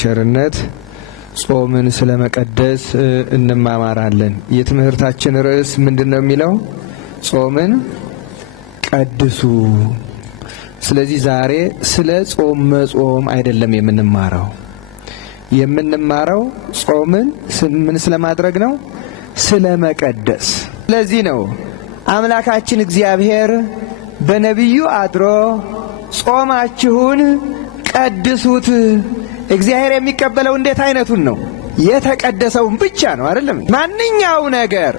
ቸርነት ጾምን ስለመቀደስ እንማማራለን። የትምህርታችን ርዕስ ምንድነው የሚለው? ጾምን ቀድሱ። ስለዚህ ዛሬ ስለ ጾም መጾም አይደለም የምንማረው ጾምን ምን ስለማድረግ ነው? ስለመቀደስ። ስለዚህ ነው አምላካችን እግዚአብሔር በነቢዩ አድሮ ጾማችሁን ቀድሱት። እግዚአብሔር የሚቀበለው እንዴት አይነቱን ነው? የተቀደሰውን ብቻ ነው አይደለም? ማንኛው ነገር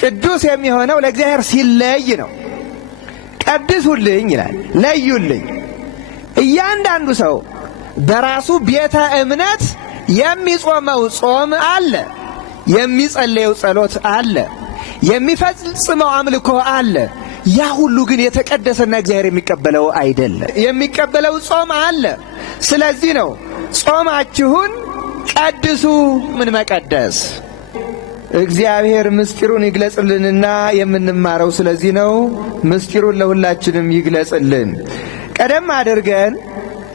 ቅዱስ የሚሆነው ለእግዚአብሔር ሲለይ ነው። ቀድሱልኝ ይላል፣ ለዩልኝ። እያንዳንዱ ሰው በራሱ ቤተ እምነት የሚጾመው ጾም አለ፣ የሚጸለየው ጸሎት አለ፣ የሚፈጽመው አምልኮ አለ። ያ ሁሉ ግን የተቀደሰና እግዚአብሔር የሚቀበለው አይደለም። የሚቀበለው ጾም አለ። ስለዚህ ነው ጾማችሁን ቀድሱ። ምን መቀደስ? እግዚአብሔር ምስጢሩን ይግለጽልንና የምንማረው ስለዚህ ነው። ምስጢሩን ለሁላችንም ይግለጽልን። ቀደም አድርገን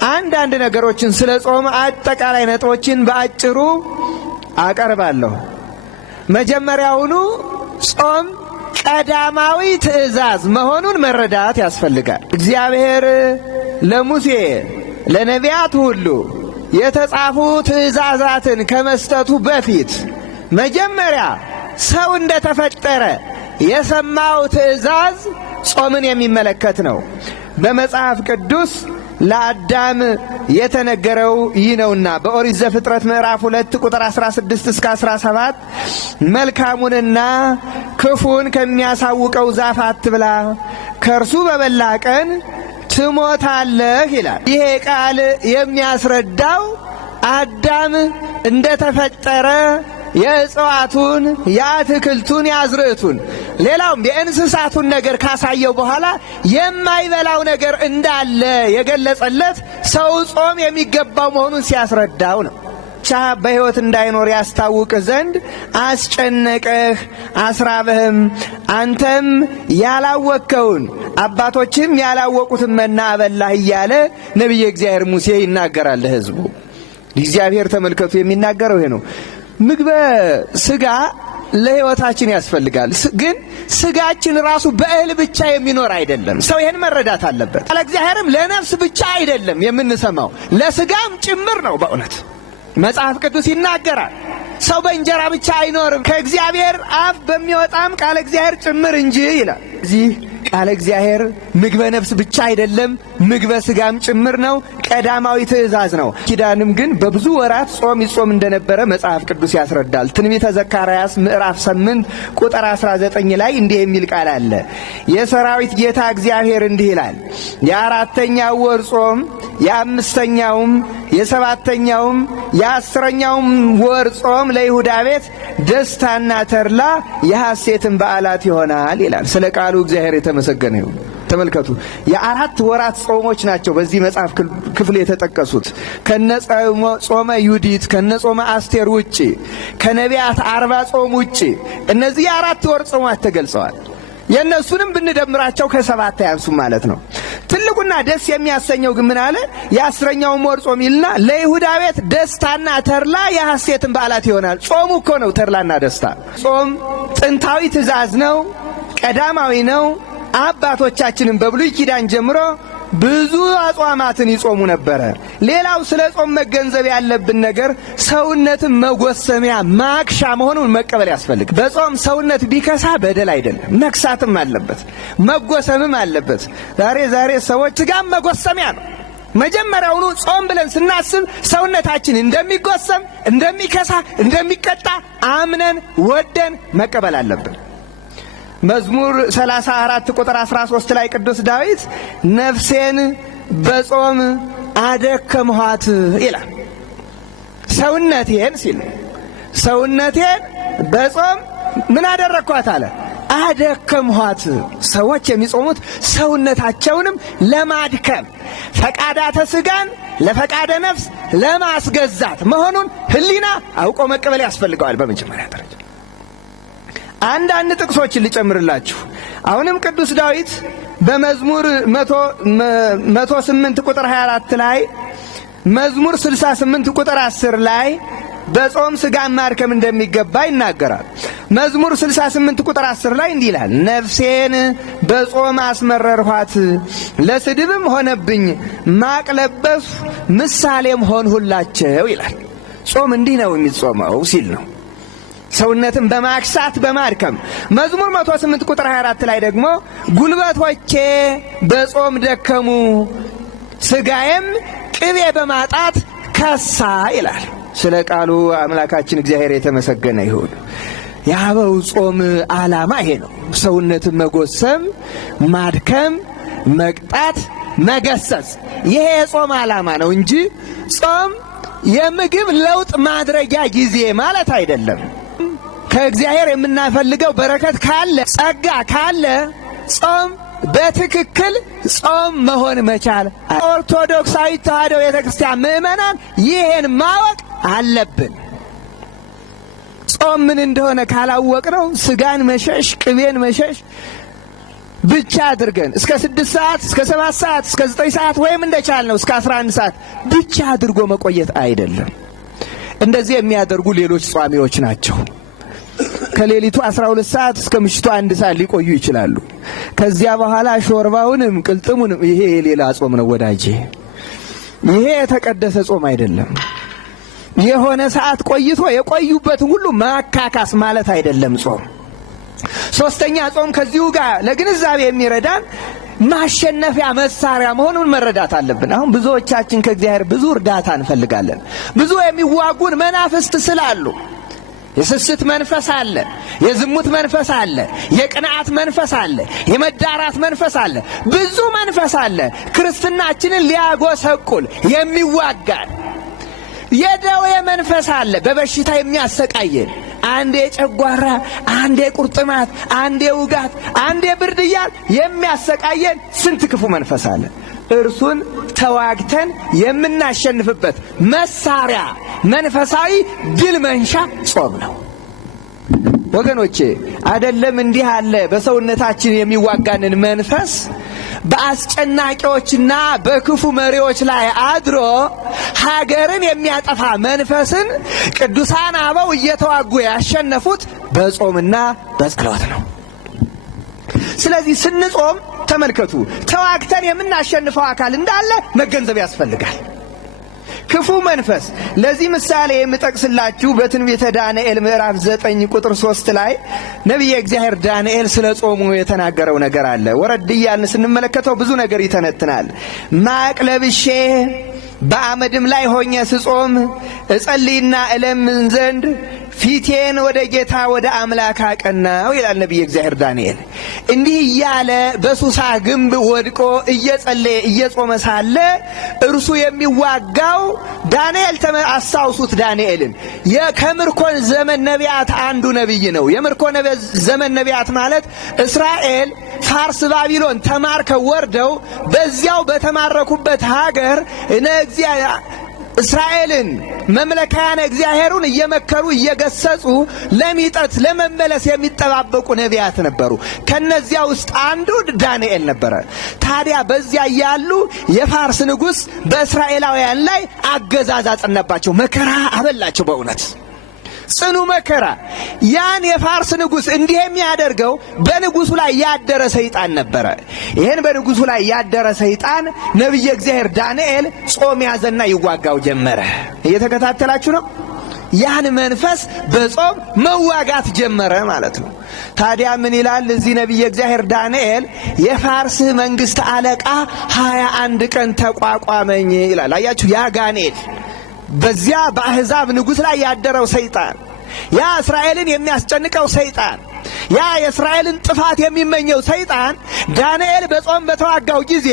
አንዳንድ ነገሮችን ስለ ጾም አጠቃላይ ነጥቦችን በአጭሩ አቀርባለሁ። መጀመሪያውኑ ጾም ቀዳማዊ ትእዛዝ መሆኑን መረዳት ያስፈልጋል። እግዚአብሔር ለሙሴ ለነቢያት ሁሉ የተጻፉ ትእዛዛትን ከመስጠቱ በፊት መጀመሪያ ሰው እንደተፈጠረ የሰማው ትእዛዝ ጾምን የሚመለከት ነው። በመጽሐፍ ቅዱስ ለአዳም የተነገረው ይህ ነውና በኦሪት ዘፍጥረት ምዕራፍ 2 ቁጥር 16 እስከ 17 መልካሙንና ክፉን ከሚያሳውቀው ዛፍ አትብላ፣ ከእርሱ በበላ ቀን ትሞታለህ ይላል። ይሄ ቃል የሚያስረዳው አዳም እንደተፈጠረ የእጽዋቱን፣ የአትክልቱን፣ የአዝርዕቱን ሌላውም የእንስሳቱን ነገር ካሳየው በኋላ የማይበላው ነገር እንዳለ የገለጸለት ሰው ጾም የሚገባው መሆኑን ሲያስረዳው ነው። ብቻ በሕይወት እንዳይኖር ያስታውቅህ ዘንድ አስጨነቀህ አስራበህም፣ አንተም ያላወቅከውን አባቶችም ያላወቁትን መና አበላህ እያለ ነቢየ እግዚአብሔር ሙሴ ይናገራል ለሕዝቡ። እግዚአብሔር ተመልከቱ የሚናገረው ይሄ ነው። ምግበ ሥጋ ለሕይወታችን ያስፈልጋል። ግን ሥጋችን ራሱ በእህል ብቻ የሚኖር አይደለም። ሰው ይሄን መረዳት አለበት። ለእግዚአብሔርም ለነፍስ ብቻ አይደለም የምንሰማው፣ ለሥጋም ጭምር ነው። በእውነት መጽሐፍ ቅዱስ ይናገራል። ሰው በእንጀራ ብቻ አይኖርም ከእግዚአብሔር አፍ በሚወጣም ቃለ እግዚአብሔር ጭምር እንጂ ይላል። እዚህ ቃለ እግዚአብሔር ምግበ ነፍስ ብቻ አይደለም፣ ምግበ ሥጋም ጭምር ነው። ቀዳማዊ ትእዛዝ ነው። ኪዳንም ግን በብዙ ወራት ጾም ይጾም እንደነበረ መጽሐፍ ቅዱስ ያስረዳል። ትንቢተ ዘካርያስ ምዕራፍ 8 ቁጥር 19 ላይ እንዲህ የሚል ቃል አለ። የሰራዊት ጌታ እግዚአብሔር እንዲህ ይላል፣ የአራተኛው ወር ጾም፣ የአምስተኛውም፣ የሰባተኛውም፣ የአስረኛውም ወር ጾም ለይሁዳ ቤት ደስታና ተድላ የሐሴትን በዓላት ይሆናል ይላል። ስለ ቃሉ እግዚአብሔር የተመሰገነ ይሁን። ተመልከቱ፣ የአራት ወራት ጾሞች ናቸው በዚህ መጽሐፍ ክፍል የተጠቀሱት። ከነጾመ ዩዲት ከነጾመ አስቴር ውጪ፣ ከነቢያት 40 ጾም ውጪ እነዚህ የአራት ወር ጾማት ተገልጸዋል። የእነሱንም ብንደምራቸው ከ7 አያንሱም ማለት ነው። ትልቁና ደስ የሚያሰኘው ግን ምን አለ? የአስረኛውም ወር ጾም ይልና ለይሁዳ ቤት ደስታና ተድላ የሐሴትን በዓላት ይሆናል። ጾሙ እኮ ነው ተድላና ደስታ። ጾም ጥንታዊ ትእዛዝ ነው፣ ቀዳማዊ ነው። አባቶቻችንም በብሉይ ኪዳን ጀምሮ ብዙ አጽዋማትን ይጾሙ ነበረ። ሌላው ስለ ጾም መገንዘብ ያለብን ነገር ሰውነትን መጎሰሚያ ማክሻ መሆኑን መቀበል ያስፈልግ። በጾም ሰውነት ቢከሳ በደል አይደለም፣ መክሳትም አለበት፣ መጎሰምም አለበት። ዛሬ ሰዎች ስጋም መጎሰሚያ ነው። መጀመሪያውኑ ጾም ብለን ስናስብ ሰውነታችን እንደሚጎሰም፣ እንደሚከሳ፣ እንደሚቀጣ አምነን ወደን መቀበል አለብን። መዝሙር 34 ቁጥር 13 ላይ ቅዱስ ዳዊት ነፍሴን በጾም አደከምኋት ይላል። ሰውነቴን ሲል ሰውነቴን በጾም ምን አደረግኳት አለ? አደከምኋት። ሰዎች የሚጾሙት ሰውነታቸውንም ለማድከም ፈቃዳተ ሥጋን ለፈቃደ ነፍስ ለማስገዛት መሆኑን ሕሊና አውቆ መቀበል ያስፈልገዋል። በመጀመሪያ ደረጃ አንዳንድ ጥቅሶችን ልጨምርላችሁ። አሁንም ቅዱስ ዳዊት በመዝሙር 108 ቁጥር 24 ላይ መዝሙር 68 ቁጥር 10 ላይ በጾም ሥጋን ማድከም እንደሚገባ ይናገራል። መዝሙር 68 ቁጥር 10 ላይ እንዲህ ይላል፣ ነፍሴን በጾም አስመረርኋት፣ ለስድብም ሆነብኝ፣ ማቅ ለበስሁ፣ ምሳሌም ሆንሁላቸው ይላል። ጾም እንዲህ ነው የሚጾመው ሲል ነው፣ ሰውነትን በማክሳት በማድከም። መዝሙር 108 ቁጥር 24 ላይ ደግሞ ጉልበቶቼ በጾም ደከሙ፣ ሥጋዬም ቅቤ በማጣት ከሳ ይላል። ስለ ቃሉ አምላካችን እግዚአብሔር የተመሰገነ ይሁን። የአበው ጾም ዓላማ ይሄ ነው፣ ሰውነትን መጎሰም፣ ማድከም፣ መቅጣት፣ መገሰጽ። ይሄ የጾም ዓላማ ነው እንጂ ጾም የምግብ ለውጥ ማድረጊያ ጊዜ ማለት አይደለም። ከእግዚአብሔር የምናፈልገው በረከት ካለ፣ ጸጋ ካለ ጾም በትክክል ጾም መሆን መቻል። ኦርቶዶክሳዊ ተዋሕዶ ቤተክርስቲያን ምእመናን ይሄን ማወቅ አለብን። ጾም ምን እንደሆነ ካላወቅነው ሥጋን መሸሽ፣ ቅቤን መሸሽ ብቻ አድርገን እስከ 6 ሰዓት፣ እስከ 7 ሰዓት፣ እስከ 9 ሰዓት ወይም እንደቻልነው እስከ 11 ሰዓት ብቻ አድርጎ መቆየት አይደለም። እንደዚህ የሚያደርጉ ሌሎች ጿሚዎች ናቸው። ከሌሊቱ 12 ሰዓት እስከ ምሽቱ 1 ሰዓት ሊቆዩ ይችላሉ። ከዚያ በኋላ ሾርባውንም ቅልጥሙንም፣ ይሄ የሌላ ጾም ነው ወዳጄ። ይሄ የተቀደሰ ጾም አይደለም። የሆነ ሰዓት ቆይቶ የቆዩበትን ሁሉ ማካካስ ማለት አይደለም ጾም። ሶስተኛ ጾም ከዚሁ ጋር ለግንዛቤ የሚረዳን ማሸነፊያ መሳሪያ መሆኑን መረዳት አለብን። አሁን ብዙዎቻችን ከእግዚአብሔር ብዙ እርዳታ እንፈልጋለን። ብዙ የሚዋጉን መናፍስት ስላሉ የስስት መንፈስ አለ፣ የዝሙት መንፈስ አለ፣ የቅንዓት መንፈስ አለ፣ የመዳራት መንፈስ አለ፣ ብዙ መንፈስ አለ ክርስትናችንን ሊያጎሰቁል የሚዋጋን። የደዌ መንፈስ አለ በበሽታ የሚያሰቃየን፣ አንዴ ጨጓራ፣ አንዴ ቁርጥማት፣ አንዴ ውጋት፣ አንዴ ብርድ እያል የሚያሰቃየን ስንት ክፉ መንፈስ አለ። እርሱን ተዋግተን የምናሸንፍበት መሳሪያ መንፈሳዊ ድል መንሻ ጾም ነው። ወገኖቼ አይደለም እንዲህ አለ በሰውነታችን የሚዋጋንን መንፈስ በአስጨናቂዎችና በክፉ መሪዎች ላይ አድሮ ሀገርን የሚያጠፋ መንፈስን ቅዱሳን አበው እየተዋጉ ያሸነፉት በጾምና በጸሎት ነው። ስለዚህ ስንጾም ተመልከቱ፣ ተዋግተን የምናሸንፈው አካል እንዳለ መገንዘብ ያስፈልጋል። ክፉ መንፈስ ለዚህ ምሳሌ የምጠቅስላችሁ በትንቢተ ዳንኤል ምዕራፍ 9 ቁጥር 3 ላይ ነቢየ እግዚአብሔር ዳንኤል ስለ ጾሙ የተናገረው ነገር አለ። ወረድ እያልን ስንመለከተው ብዙ ነገር ይተነትናል። ማቅ ለብሼ በአመድም ላይ ሆኜ ስጾም እጸልይና እለምን ዘንድ ፊቴን ወደ ጌታ ወደ አምላክ አቀናው ይላል ነቢየ እግዚአብሔር ዳንኤል። እንዲህ እያለ በሱሳ ግንብ ወድቆ እየጸለየ እየጾመ ሳለ እርሱ የሚዋጋው ዳንኤል አስታውሱት፣ ዳንኤልን ከምርኮን ዘመን ነቢያት አንዱ ነቢይ ነው። የምርኮ ዘመን ነቢያት ማለት እስራኤል ፋርስ፣ ባቢሎን ተማርከው ወርደው በዚያው በተማረኩበት ሀገር እስራኤልን መምለካያነ እግዚአብሔሩን እየመከሩ እየገሰጹ ለሚጠት ለመመለስ የሚጠባበቁ ነቢያት ነበሩ። ከነዚያ ውስጥ አንዱ ዳንኤል ነበረ። ታዲያ በዚያ ያሉ የፋርስ ንጉሥ በእስራኤላውያን ላይ አገዛዝ አጸናባቸው፣ መከራ አበላቸው። በእውነት ጽኑ መከራ። ያን የፋርስ ንጉሥ እንዲህ የሚያደርገው በንጉሡ ላይ ያደረ ሰይጣን ነበረ። ይህን በንጉሡ ላይ ያደረ ሰይጣን ነቢየ እግዚአብሔር ዳንኤል ጾም ያዘና ይዋጋው ጀመረ። እየተከታተላችሁ ነው? ያን መንፈስ በጾም መዋጋት ጀመረ ማለት ነው። ታዲያ ምን ይላል እዚህ ነቢየ እግዚአብሔር ዳንኤል? የፋርስ መንግሥት አለቃ 21 ቀን ተቋቋመኝ ይላል። አያችሁ፣ ያ ጋኔል በዚያ በአሕዛብ ንጉሥ ላይ ያደረው ሰይጣን፣ ያ እስራኤልን የሚያስጨንቀው ሰይጣን፣ ያ የእስራኤልን ጥፋት የሚመኘው ሰይጣን ዳንኤል በጾም በተዋጋው ጊዜ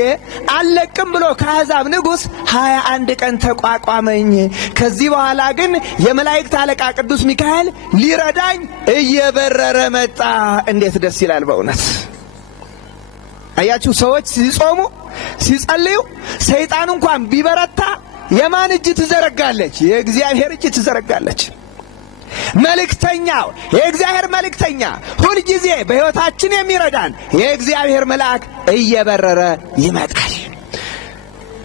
አልለቅም ብሎ ከአሕዛብ ንጉሥ 21 ቀን ተቋቋመኝ። ከዚህ በኋላ ግን የመላእክት አለቃ ቅዱስ ሚካኤል ሊረዳኝ እየበረረ መጣ። እንዴት ደስ ይላል በእውነት! አያችሁ፣ ሰዎች ሲጾሙ ሲጸልዩ ሰይጣን እንኳን ቢበረታ የማን እጅ ትዘረጋለች? የእግዚአብሔር እጅ ትዘረጋለች። መልእክተኛው የእግዚአብሔር መልእክተኛ ሁልጊዜ በሕይወታችን የሚረዳን የእግዚአብሔር መልአክ እየበረረ ይመጣል።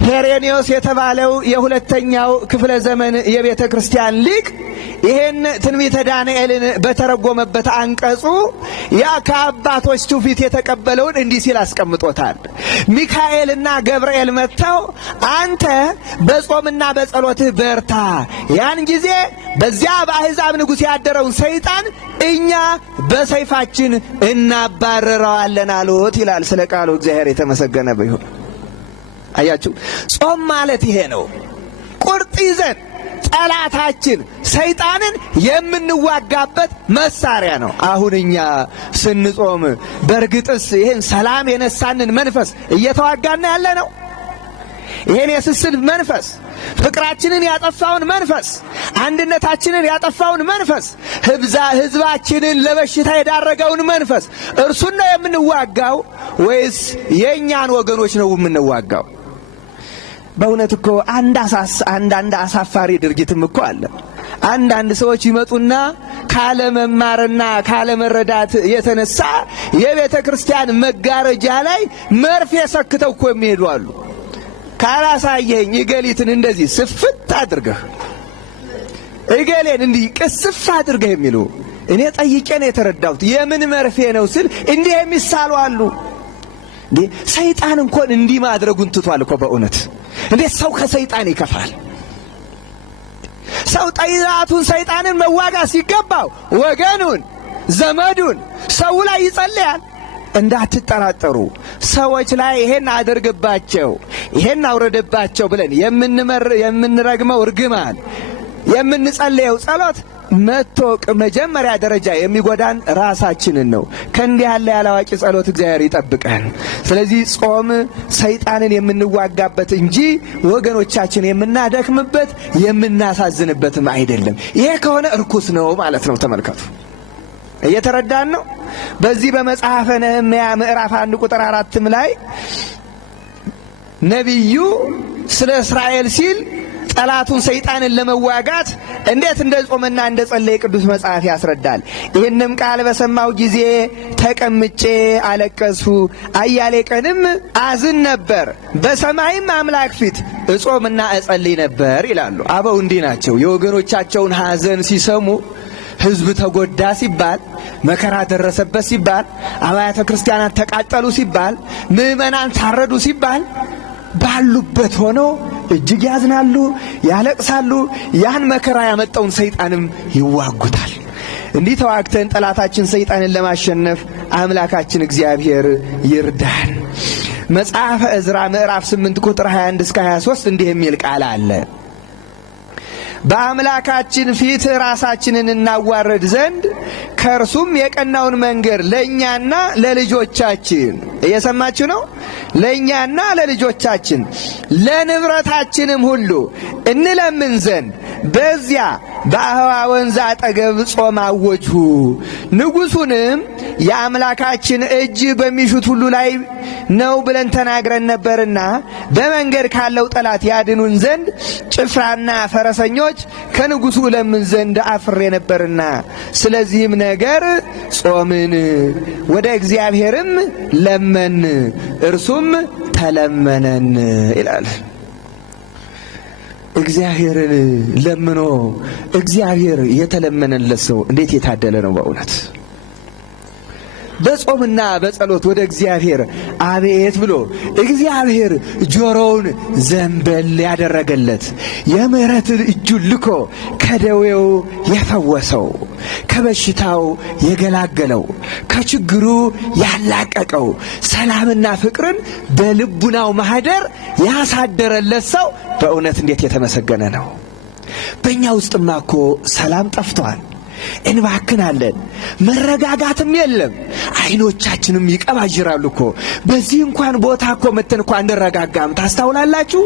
ሄሬኔዎስ የተባለው የሁለተኛው ክፍለ ዘመን የቤተ ክርስቲያን ሊቅ ይህን ትንቢተ ዳንኤልን በተረጎመበት አንቀጹ ያ ከአባቶች ትውፊት የተቀበለውን እንዲህ ሲል አስቀምጦታል። ሚካኤልና ገብርኤል መጥተው አንተ በጾምና በጸሎትህ በርታ፣ ያን ጊዜ በዚያ በአሕዛብ ንጉሥ ያደረውን ሰይጣን እኛ በሰይፋችን እናባረረዋለን አሉት ይላል። ስለ ቃሉ እግዚአብሔር የተመሰገነ ይሁን። አያችሁ፣ ጾም ማለት ይሄ ነው። ቁርጥ ይዘን ጠላታችን ሰይጣንን የምንዋጋበት መሳሪያ ነው። አሁን እኛ ስንጾም በእርግጥስ ይህን ሰላም የነሳንን መንፈስ እየተዋጋን ያለ ነው? ይህን የስስት መንፈስ፣ ፍቅራችንን ያጠፋውን መንፈስ፣ አንድነታችንን ያጠፋውን መንፈስ፣ ሕዝባችንን ለበሽታ የዳረገውን መንፈስ እርሱን ነው የምንዋጋው ወይስ የእኛን ወገኖች ነው የምንዋጋው? በእውነት እኮ አንዳንድ አሳፋሪ ድርጊትም እኮ አለ። አንዳንድ ሰዎች ይመጡና ካለመማርና ካለመረዳት የተነሳ የቤተ ክርስቲያን መጋረጃ ላይ መርፌ ሰክተው እኮ የሚሄዱ አሉ። ካላሳየኝ እገሊትን እንደዚህ ስፍት አድርገህ እገሌን እንዲህ ቅስፍ አድርገህ የሚሉ እኔ ጠይቄ ነው የተረዳሁት። የምን መርፌ ነው ስል እንዲህ የሚሳሉ አሉ። ሰይጣን እንኳን እንዲህ ማድረጉን ትቷል እኮ በእውነት። እንዴት ሰው ከሰይጣን ይከፋል? ሰው ጠላቱን ሰይጣንን መዋጋት ሲገባው ወገኑን፣ ዘመዱን፣ ሰው ላይ ይጸልያል። እንዳትጠራጠሩ፣ ሰዎች ላይ ይሄን አድርግባቸው፣ ይሄን አውረድባቸው ብለን የምንረግመው እርግማን፣ የምንጸልየው ጸሎት መጥቶ መጀመሪያ ደረጃ የሚጎዳን ራሳችንን ነው። ከእንዲህ ያለ ያላዋቂ ጸሎት እግዚአብሔር ይጠብቀን። ስለዚህ ጾም ሰይጣንን የምንዋጋበት እንጂ ወገኖቻችን የምናደክምበት የምናሳዝንበትም አይደለም። ይሄ ከሆነ እርኩስ ነው ማለት ነው። ተመልከቱ፣ እየተረዳን ነው። በዚህ በመጽሐፈ ነህምያ ምዕራፍ 1 ቁጥር 4 ላይ ነቢዩ ስለ እስራኤል ሲል ጠላቱን ሰይጣንን ለመዋጋት እንዴት እንደ ጾመና እንደ ጸለየ ቅዱስ መጽሐፍ ያስረዳል። ይህንም ቃል በሰማሁ ጊዜ ተቀምጬ አለቀስሁ፣ አያሌ ቀንም አዝን ነበር፣ በሰማይም አምላክ ፊት እጾምና እጸልይ ነበር ይላሉ። አበው እንዲህ ናቸው። የወገኖቻቸውን ሐዘን ሲሰሙ ሕዝብ ተጎዳ ሲባል፣ መከራ ደረሰበት ሲባል፣ አብያተ ክርስቲያናት ተቃጠሉ ሲባል፣ ምዕመናን ታረዱ ሲባል ባሉበት ሆነው እጅግ ያዝናሉ፣ ያለቅሳሉ። ያን መከራ ያመጣውን ሰይጣንም ይዋጉታል። እንዲህ ተዋግተን ጠላታችን ሰይጣንን ለማሸነፍ አምላካችን እግዚአብሔር ይርዳን። መጽሐፈ ዕዝራ ምዕራፍ 8 ቁጥር 21 እስከ 23 እንዲህ የሚል ቃል አለ። በአምላካችን ፊት ራሳችንን እናዋረድ ዘንድ ከእርሱም የቀናውን መንገድ ለእኛና ለልጆቻችን፣ እየሰማችሁ ነው፣ ለእኛና ለልጆቻችን ለንብረታችንም ሁሉ እንለምን ዘንድ በዚያ በአህዋ ወንዝ አጠገብ ጾም አወጅሁ። ንጉሡንም የአምላካችን እጅ በሚሹት ሁሉ ላይ ነው ብለን ተናግረን ነበርና በመንገድ ካለው ጠላት ያድኑን ዘንድ ጭፍራና ፈረሰኞች ከንጉሡ ለምን ዘንድ አፍሬ ነበርና፣ ስለዚህም ነገር ጾምን፣ ወደ እግዚአብሔርም ለመን፣ እርሱም ተለመነን ይላል። እግዚአብሔርን ለምኖ እግዚአብሔር የተለመነለት ሰው እንዴት የታደለ ነው በእውነት። በጾምና በጸሎት ወደ እግዚአብሔር አቤት ብሎ እግዚአብሔር ጆሮውን ዘንበል ያደረገለት፣ የምሕረትን እጁን ልኮ ከደዌው የፈወሰው፣ ከበሽታው የገላገለው፣ ከችግሩ ያላቀቀው፣ ሰላምና ፍቅርን በልቡናው ማህደር ያሳደረለት ሰው በእውነት እንዴት የተመሰገነ ነው። በእኛ ውስጥማ እኮ ሰላም ጠፍቷል። እንባክናለን፣ መረጋጋትም የለም። አይኖቻችንም ይቀባዥራሉ እኮ። በዚህ እንኳን ቦታ እኮ መተን እንኳን እንረጋጋም። ታስታውላላችሁ?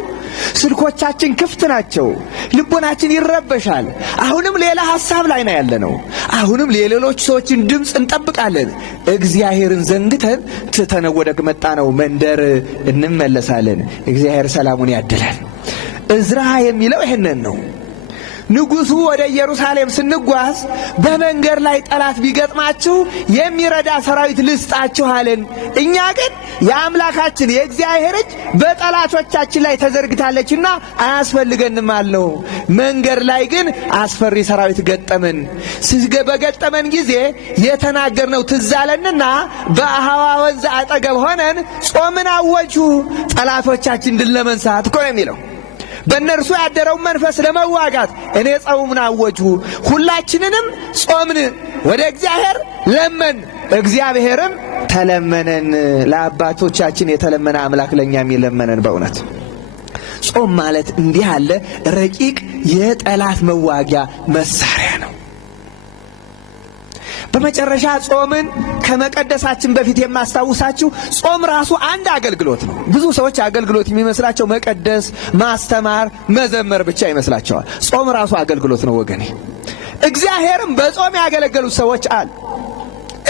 ስልኮቻችን ክፍት ናቸው። ልቦናችን ይረበሻል። አሁንም ሌላ ሐሳብ ላይ ነው ያለነው። አሁንም የሌሎች ሰዎችን ድምፅ እንጠብቃለን። እግዚአብሔርን ዘንግተን ትተነው ወደ መጣነው መንደር እንመለሳለን። እግዚአብሔር ሰላሙን ያድላል። ዕዝራ የሚለው ይሄንን ነው። ንጉሡ ወደ ኢየሩሳሌም ስንጓዝ በመንገድ ላይ ጠላት ቢገጥማችሁ የሚረዳ ሰራዊት ልስጣችሁ አለን። እኛ ግን የአምላካችን የእግዚአብሔር እጅ በጠላቶቻችን ላይ ተዘርግታለችና አያስፈልገንም አልነው። መንገድ ላይ ግን አስፈሪ ሰራዊት ገጠመን። በገጠመን ጊዜ የተናገርነው ትዝ አለንና በአሃዋ ወንዝ አጠገብ ሆነን ጾምን አወጁ። ጠላቶቻችን ድል ለመንሳት እኮ ነው የሚለው። በእነርሱ ያደረውን መንፈስ ለመዋጋት እኔ ጾምን አወጁ። ሁላችንንም ጾምን፣ ወደ እግዚአብሔር ለመን፣ እግዚአብሔርም ተለመነን። ለአባቶቻችን የተለመነ አምላክ ለእኛም የለመነን። በእውነት ጾም ማለት እንዲህ ያለ ረቂቅ የጠላት መዋጊያ መሳሪያ ነው። በመጨረሻ ጾምን ከመቀደሳችን በፊት የማስታውሳችሁ ጾም ራሱ አንድ አገልግሎት ነው። ብዙ ሰዎች አገልግሎት የሚመስላቸው መቀደስ፣ ማስተማር፣ መዘመር ብቻ ይመስላቸዋል። ጾም ራሱ አገልግሎት ነው ወገኔ። እግዚአብሔርም በጾም ያገለገሉት ሰዎች አሉ።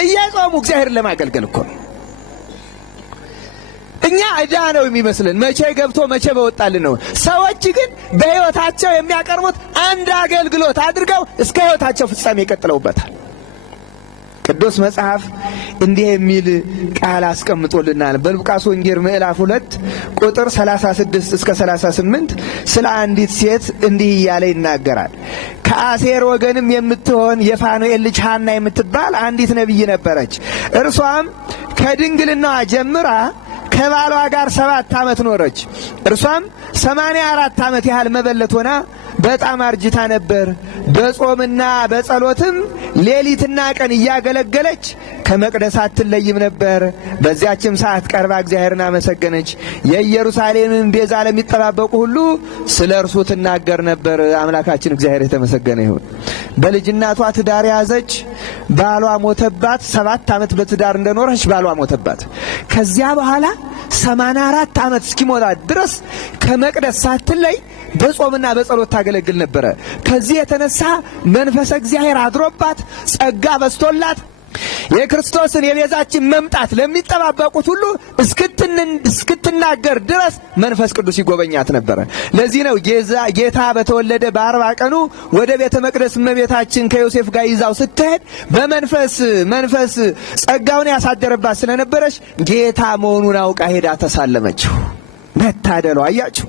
እየጾሙ እግዚአብሔርን ለማገልገል እኮ ነው። እኛ ዕዳ ነው የሚመስልን፣ መቼ ገብቶ መቼ በወጣልን ነው። ሰዎች ግን በሕይወታቸው የሚያቀርቡት አንድ አገልግሎት አድርገው እስከ ሕይወታቸው ፍጻሜ ይቀጥለውበታል። ቅዱስ መጽሐፍ እንዲህ የሚል ቃል አስቀምጦልናል። በሉቃስ ወንጌል ምዕራፍ 2 ቁጥር 36 እስከ 38 ስለ አንዲት ሴት እንዲህ እያለ ይናገራል። ከአሴር ወገንም የምትሆን የፋኑኤል ልጅ ሐና የምትባል አንዲት ነቢይ ነበረች። እርሷም ከድንግልናዋ ጀምራ ከባሏ ጋር 7 ዓመት ኖረች። እርሷም 84 ዓመት ያህል መበለት ሆና በጣም አርጅታ ነበር። በጾምና በጸሎትም ሌሊትና ቀን እያገለገለች ከመቅደስ አትለይም ነበር። በዚያችም ሰዓት ቀርባ እግዚአብሔርን አመሰገነች። የኢየሩሳሌምን ቤዛ ለሚጠባበቁ ሁሉ ስለ እርሱ ትናገር ነበር። አምላካችን እግዚአብሔር የተመሰገነ ይሁን። በልጅናቷ ትዳር ያዘች። ባሏ ሞተባት። 7 ዓመት በትዳር እንደኖረች ባሏ ሞተባት። ከዚያ በኋላ 84 ዓመት እስኪሞላት ድረስ ከመቅደስ ሳትለይ በጾምና በጸሎት ታገለግል ነበረ። ከዚህ የተነሳ መንፈስ እግዚአብሔር አድሮባት ጸጋ በስቶላት የክርስቶስን የቤዛችን መምጣት ለሚጠባበቁት ሁሉ እስክትናገር ድረስ መንፈስ ቅዱስ ይጎበኛት ነበረ። ለዚህ ነው ጌታ በተወለደ በ40 ቀኑ ወደ ቤተ መቅደስ እመቤታችን ከዮሴፍ ጋር ይዛው ስትሄድ በመንፈስ ጸጋውን ያሳደረባት ስለነበረች ጌታ መሆኑን አውቃ ሄዳ ተሳለመችው። መታደሉ አያችሁ።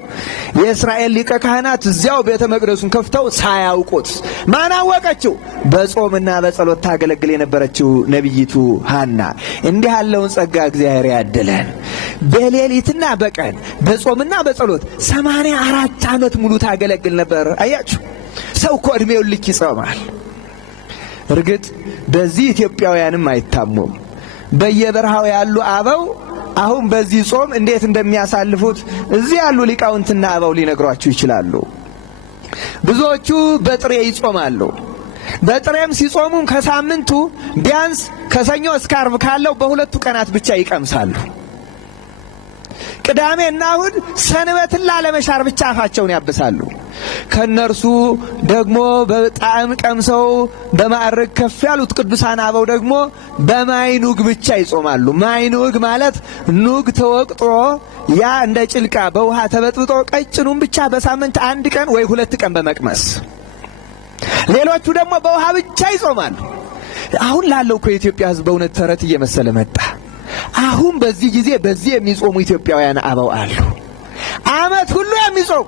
የእስራኤል ሊቀ ካህናት እዚያው ቤተ መቅደሱን ከፍተው ሳያውቁት ማን አወቀችው? በጾምና በጸሎት ታገለግል የነበረችው ነቢይቱ ሐና። እንዲህ ያለውን ጸጋ እግዚአብሔር ያድለን። በሌሊትና በቀን በጾምና በጸሎት 84 ዓመት ሙሉ ታገለግል ነበር። አያችሁ። ሰው እኮ ዕድሜውን ልክ ይጾማል። እርግጥ በዚህ ኢትዮጵያውያንም አይታሙም። በየበረሃው ያሉ አበው አሁን በዚህ ጾም እንዴት እንደሚያሳልፉት እዚህ ያሉ ሊቃውንትና አበው ሊነግሯችሁ ይችላሉ። ብዙዎቹ በጥሬ ይጾማሉ። በጥሬም ሲጾሙም ከሳምንቱ ቢያንስ ከሰኞ እስከ ዓርብ ካለው በሁለቱ ቀናት ብቻ ይቀምሳሉ። ቅዳሜና እሑድ ሰንበትን ላለመሻር ብቻ አፋቸውን ያብሳሉ። ከነርሱ ደግሞ በጣዕም ቀምሰው በማዕረግ ከፍ ያሉት ቅዱሳን አበው ደግሞ በማይኑግ ብቻ ይጾማሉ። ማይኑግ ማለት ኑግ ተወቅጦ ያ እንደ ጭልቃ በውሃ ተበጥብጦ ቀጭኑን ብቻ በሳምንት 1 ቀን ወይ 2 ቀን በመቅመስ፣ ሌሎቹ ደግሞ በውሃ ብቻ ይጾማሉ። አሁን ላለው የኢትዮጵያ ሕዝብ በእውነት ተረት እየመሰለ መጣ። አሁን በዚህ ጊዜ በዚህ የሚጾሙ ኢትዮጵያውያን አበው አሉ። ዓመት ሁሉ የሚጾሙ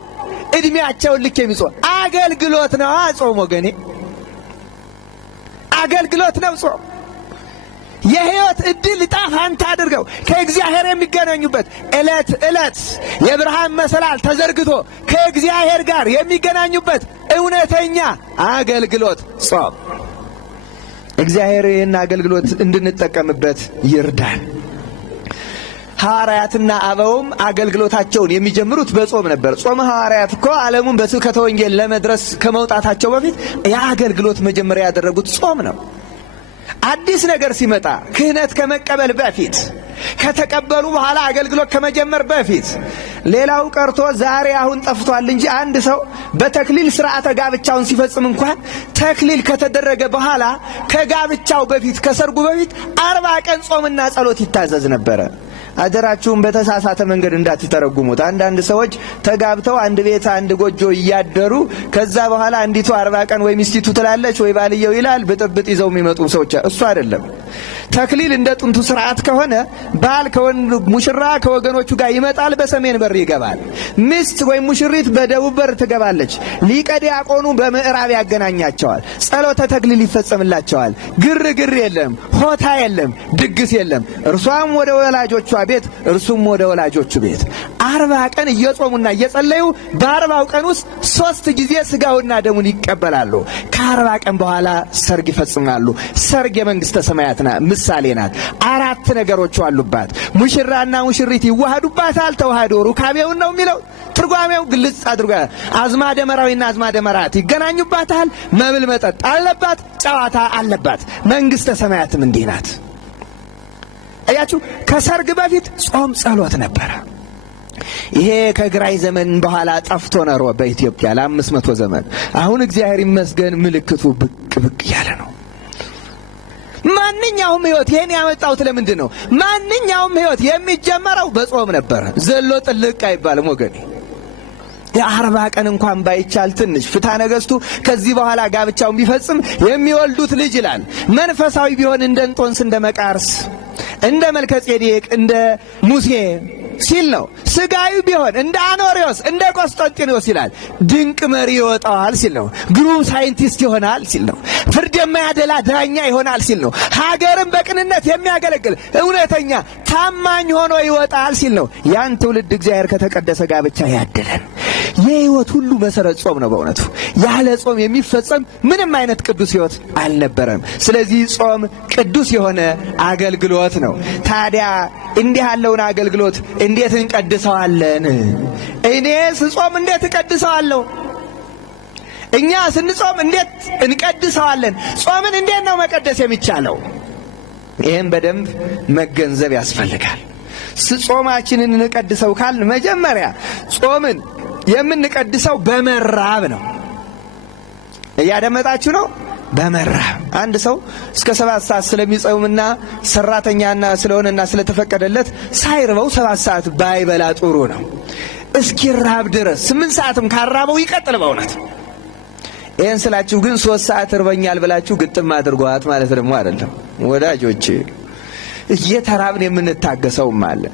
እድሜያቸውን ልክ የሚጾም አገልግሎት ነው። ጾም ወገኔ አገልግሎት ነው ጾም። የሕይወት ዕድል ዕጣ ፈንታ አድርገው ከእግዚአብሔር የሚገናኙበት ዕለት የብርሃን መሰላል ተዘርግቶ ከእግዚአብሔር ጋር የሚገናኙበት እውነተኛ አገልግሎት ጾም። እግዚአብሔር ይህን አገልግሎት እንድንጠቀምበት ይርዳን። ሐዋርያትና አበውም አገልግሎታቸውን የሚጀምሩት በጾም ነበር። ጾመ ሐዋርያት እኮ ዓለሙን በስብከተ ወንጌል ለመድረስ ከመውጣታቸው በፊት የአገልግሎት መጀመሪያ ያደረጉት ጾም ነው። አዲስ ነገር ሲመጣ ክህነት ከመቀበል በፊት ከተቀበሉ በኋላ አገልግሎት ከመጀመር በፊት ሌላው ቀርቶ ዛሬ አሁን ጠፍቷል እንጂ አንድ ሰው በተክሊል ሥርዓተ ጋብቻውን ሲፈጽም እንኳን ተክሊል ከተደረገ በኋላ ከጋብቻው በፊት ከሰርጉ በፊት 40 ቀን ጾምና ጸሎት ይታዘዝ ነበረ። አደራችሁን በተሳሳተ መንገድ እንዳትተረጉሙት። አንዳንድ ሰዎች ተጋብተው አንድ ቤት አንድ ጎጆ እያደሩ ከዛ በኋላ አንዲቱ 40 ቀን ወይ ሚስቲቱ ትላለች ወይ ባልየው ይላል ብጥብጥ ይዘው የሚመጡ ሰዎች እሱ አይደለም። ተክሊል እንደ ጥንቱ ስርዓት ከሆነ ባል ከወንድ ሙሽራ ከወገኖቹ ጋር ይመጣል፣ በሰሜን በር ይገባል። ሚስት ወይ ሙሽሪት በደቡብ በር ትገባለች። ሊቀ ዲያቆኑ በምዕራብ ያገናኛቸዋል። ጸሎተ ተክሊል ይፈጸምላቸዋል። ግርግር የለም፣ ሆታ የለም፣ ድግስ የለም። እርሷም ወደ ወላጆቿ ቤት እርሱም ወደ ወላጆቹ ቤት 40 ቀን እየጾሙና እየጸለዩ በ40 ቀን ውስጥ 3 ጊዜ ስጋውና ደሙን ይቀበላሉ። ከ40 ቀን በኋላ ሰርግ ይፈጽማሉ። ሰርግ የመንግስተ ሰማያት ምሳሌ ናት። 4 ነገሮች አሉባት። ሙሽራና ሙሽሪት ይዋሃዱባታል። ተዋህዶ ሩካቤውን ነው የሚለው ትርጓሜው ግልጽ አድርጎ። አዝማደ መራዊና አዝማደ መራት ይገናኙባታል። መብል መጠጥ አለባት። ጨዋታ አለባት። መንግስተ ሰማያትም እንዲህ ናት። አያችሁ፣ ከሰርግ በፊት ጾም ጸሎት ነበረ። ይሄ ከግራኝ ዘመን በኋላ ጠፍቶ ነው በኢትዮጵያ ለ500 ዘመን። አሁን እግዚአብሔር ይመስገን ምልክቱ ብቅ ብቅ ያለ ነው። ማንኛውም ህይወት ይሄን ያመጣሁት ለምንድን ነው? ማንኛውም ህይወት የሚጀመረው በጾም ነበር። ዘሎ ጥልቅ አይባልም ወገኔ። የ40 ቀን እንኳን ባይቻል ትንሽ ፍትሐ ነገሥቱ ከዚህ በኋላ ጋብቻውን ቢፈጽም የሚወልዱት ልጅ ይላል መንፈሳዊ ቢሆን እንደ እንጦንስ እንደ መቃርስ እንደ መልከ ጼዴቅ እንደ ሙሴ ሲል ነው። ስጋዊ ቢሆን እንደ አኖሪዎስ እንደ ቆስጠንጢኖስ ይላል። ድንቅ መሪ ይወጣዋል ሲል ነው። ግሩም ሳይንቲስት ይሆናል ሲል ነው። ፍርድ የማያደላ ዳኛ ይሆናል ሲል ነው። ሀገርን በቅንነት የሚያገለግል እውነተኛ ታማኝ ሆኖ ይወጣል ሲል ነው። ያን ትውልድ እግዚአብሔር ከተቀደሰ ጋብቻ ያድለን። የህይወት ሁሉ መሰረት ጾም ነው። በእውነቱ ያለ ጾም የሚፈጸም ምንም አይነት ቅዱስ ህይወት አልነበረም። ስለዚህ ጾም ቅዱስ የሆነ አገልግሎት ነው። ታዲያ እንዲህ ያለውን አገልግሎት እንዴት እንቀድሰዋለን? እኔ ስጾም እንዴት እቀድሰዋለሁ? እኛ ስንጾም እንዴት እንቀድሰዋለን? ጾምን እንዴት ነው መቀደስ የሚቻለው? ይህም በደንብ መገንዘብ ያስፈልጋል። ጾማችንን እንቀድሰው ካልን መጀመሪያ ጾምን የምንቀድሰው በመራብ ነው። እያደመጣችሁ ነው? በመራብ አንድ ሰው እስከ 7 ሰዓት ስለሚጾምና ሰራተኛና ስለሆነና ስለተፈቀደለት ሳይርበው 7 ሰዓት ባይበላ ጥሩ ነው። እስኪራብ ድረስ 8 ሰዓትም ካራበው ይቀጥል። በእውነት ይህን ስላችሁ ግን 3 ሰዓት እርበኛል ብላችሁ ግጥም አድርጓት ማለት ደግሞ አይደለም ወዳጆቼ። እየተራብን የምንታገሰውም አለ።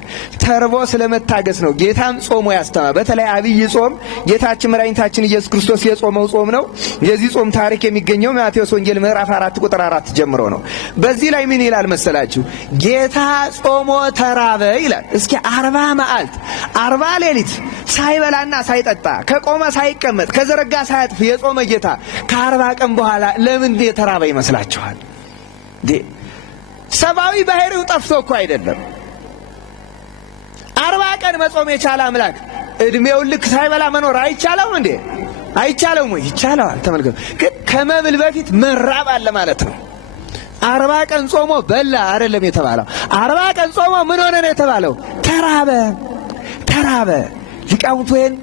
ተርቦ ስለመታገስ ነው ጌታም ጾሞ ያስተማረ። በተለይ አብይ ጾም ጌታችን መድኃኒታችን ኢየሱስ ክርስቶስ የጾመው ጾም ነው። የዚህ ጾም ታሪክ የሚገኘው ማቴዎስ ወንጌል ምዕራፍ 4 ቁጥር 4 ጀምሮ ነው። በዚህ ላይ ምን ይላል መሰላችሁ? ጌታ ጾሞ ተራበ ይላል። እስኪ 40 መዓልት 40 ሌሊት ሳይበላና ሳይጠጣ ከቆመ ሳይቀመጥ ከዘረጋ ሳያጥፍ የጾመ ጌታ ከ40 ቀን በኋላ ለምን የተራበ ይመስላችኋል? ሰብአዊ ባህሪው ጠፍቶ እኮ አይደለም። 40 ቀን መጾም የቻለ አምላክ እድሜውን ልክ ሳይበላ መኖር አይቻለው እንዴ? አይቻለውም ወይ? ይቻላል። ተመልከቱ። ግን ከመብል በፊት መራብ አለ ማለት ነው። 40 ቀን ጾሞ በላ አይደለም የተባለው። 40 ቀን ጾሞ ምን ሆነ ነው የተባለው? ተራበ። ተራበ። ሊቃውንቱ ይህን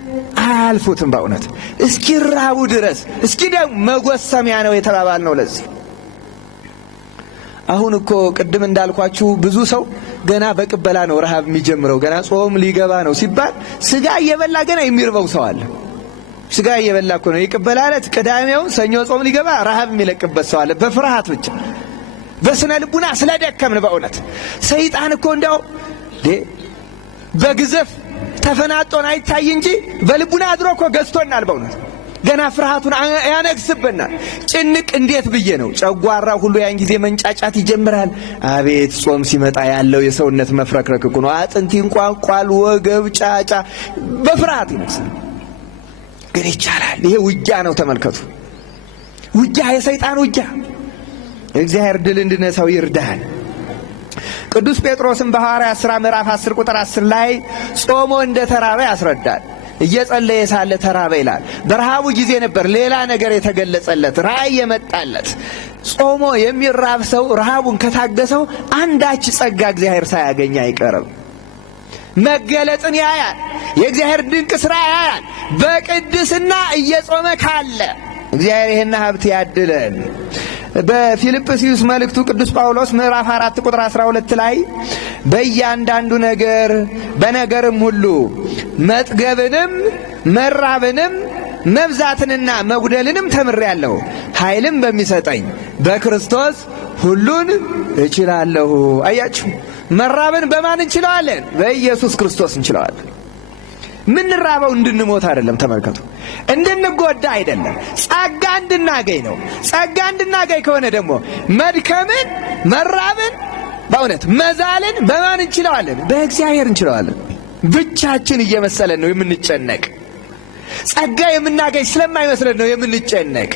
አያልፉትም በእውነት እስኪራቡ ድረስ። እስኪ ደግሞ መጎሰሚያ ነው የተባባል ነው ለዚህ። አሁን እኮ ቅድም እንዳልኳችሁ ብዙ ሰው ገና በቅበላ ነው ረሃብ የሚጀምረው። ገና ጾም ሊገባ ነው ሲባል ስጋ እየበላ ገና የሚርበው ሰው አለ። ስጋ እየበላ እኮ ነው የቅበላ ዕለት ቅዳሜውን ሰኞ ጾም ሊገባ ረሃብ የሚለቅበት ሰው አለ። በፍርሃት ብቻ በስነ ልቡና ስለደከምን በእውነት ሰይጣን እኮ እንዲያው በግዘፍ ተፈናጦን አይታይ እንጂ በልቡና አድሮ እኮ ገዝቶናል በእውነት። ገና ፍርሃቱን ያነግስብናል። ጭንቅ እንዴት ብዬ ነው? ጨጓራ ሁሉ ያን ጊዜ መንጫጫት ይጀምራል። አቤት ጾም ሲመጣ ያለው የሰውነት መፍረክረክ እኮ ነው። አጥንት ይንቋቋል፣ ወገብ ጫጫ፣ በፍርሃት ይነሳል። ግን ይቻላል። ይሄ ውጊያ ነው። ተመልከቱ፣ ውጊያ፣ የሰይጣን ውጊያ። እግዚአብሔር ድል እንድነሳው ይርዳል። ቅዱስ ጴጥሮስም በሐዋርያት ሥራ ምዕራፍ 10 ቁጥር 10 ላይ ጾሞ እንደተራበ ያስረዳል። እየጸለየ ሳለ ተራበ ይላል። በረሃቡ ጊዜ ነበር ሌላ ነገር የተገለጸለት፣ ራእይ የመጣለት። ጾሞ የሚራብ ሰው ረሃቡን ከታገሰው አንዳች ጸጋ እግዚአብሔር ሳያገኝ አይቀርም። መገለጥን ያያል። የእግዚአብሔር ድንቅ ሥራ ያያል። በቅድስና እየጾመ ካለ እግዚአብሔር ይህን ሀብት ያድለን። በፊልጵስዩስ መልእክቱ ቅዱስ ጳውሎስ ምዕራፍ 4 ቁጥር 12 ላይ በእያንዳንዱ ነገር በነገርም ሁሉ መጥገብንም መራብንም መብዛትንና መጉደልንም ተምሬአለሁ፣ ኃይልም በሚሰጠኝ በክርስቶስ ሁሉን እችላለሁ። አያችሁ፣ መራብን በማን እንችለዋለን? በኢየሱስ ክርስቶስ እንችለዋለን። ምንራበው እንድንሞት አይደለም፣ ተመልከቱ፣ እንድንጎዳ አይደለም፣ ጸጋ እንድናገኝ ነው። ጸጋ እንድናገኝ ከሆነ ደግሞ መድከምን፣ መራብን፣ በእውነት መዛልን በማን እንችለዋለን? በእግዚአብሔር እንችለዋለን። ብቻችን እየመሰለን ነው የምንጨነቅ። ጸጋ የምናገኝ ስለማይመስለን ነው የምንጨነቅ።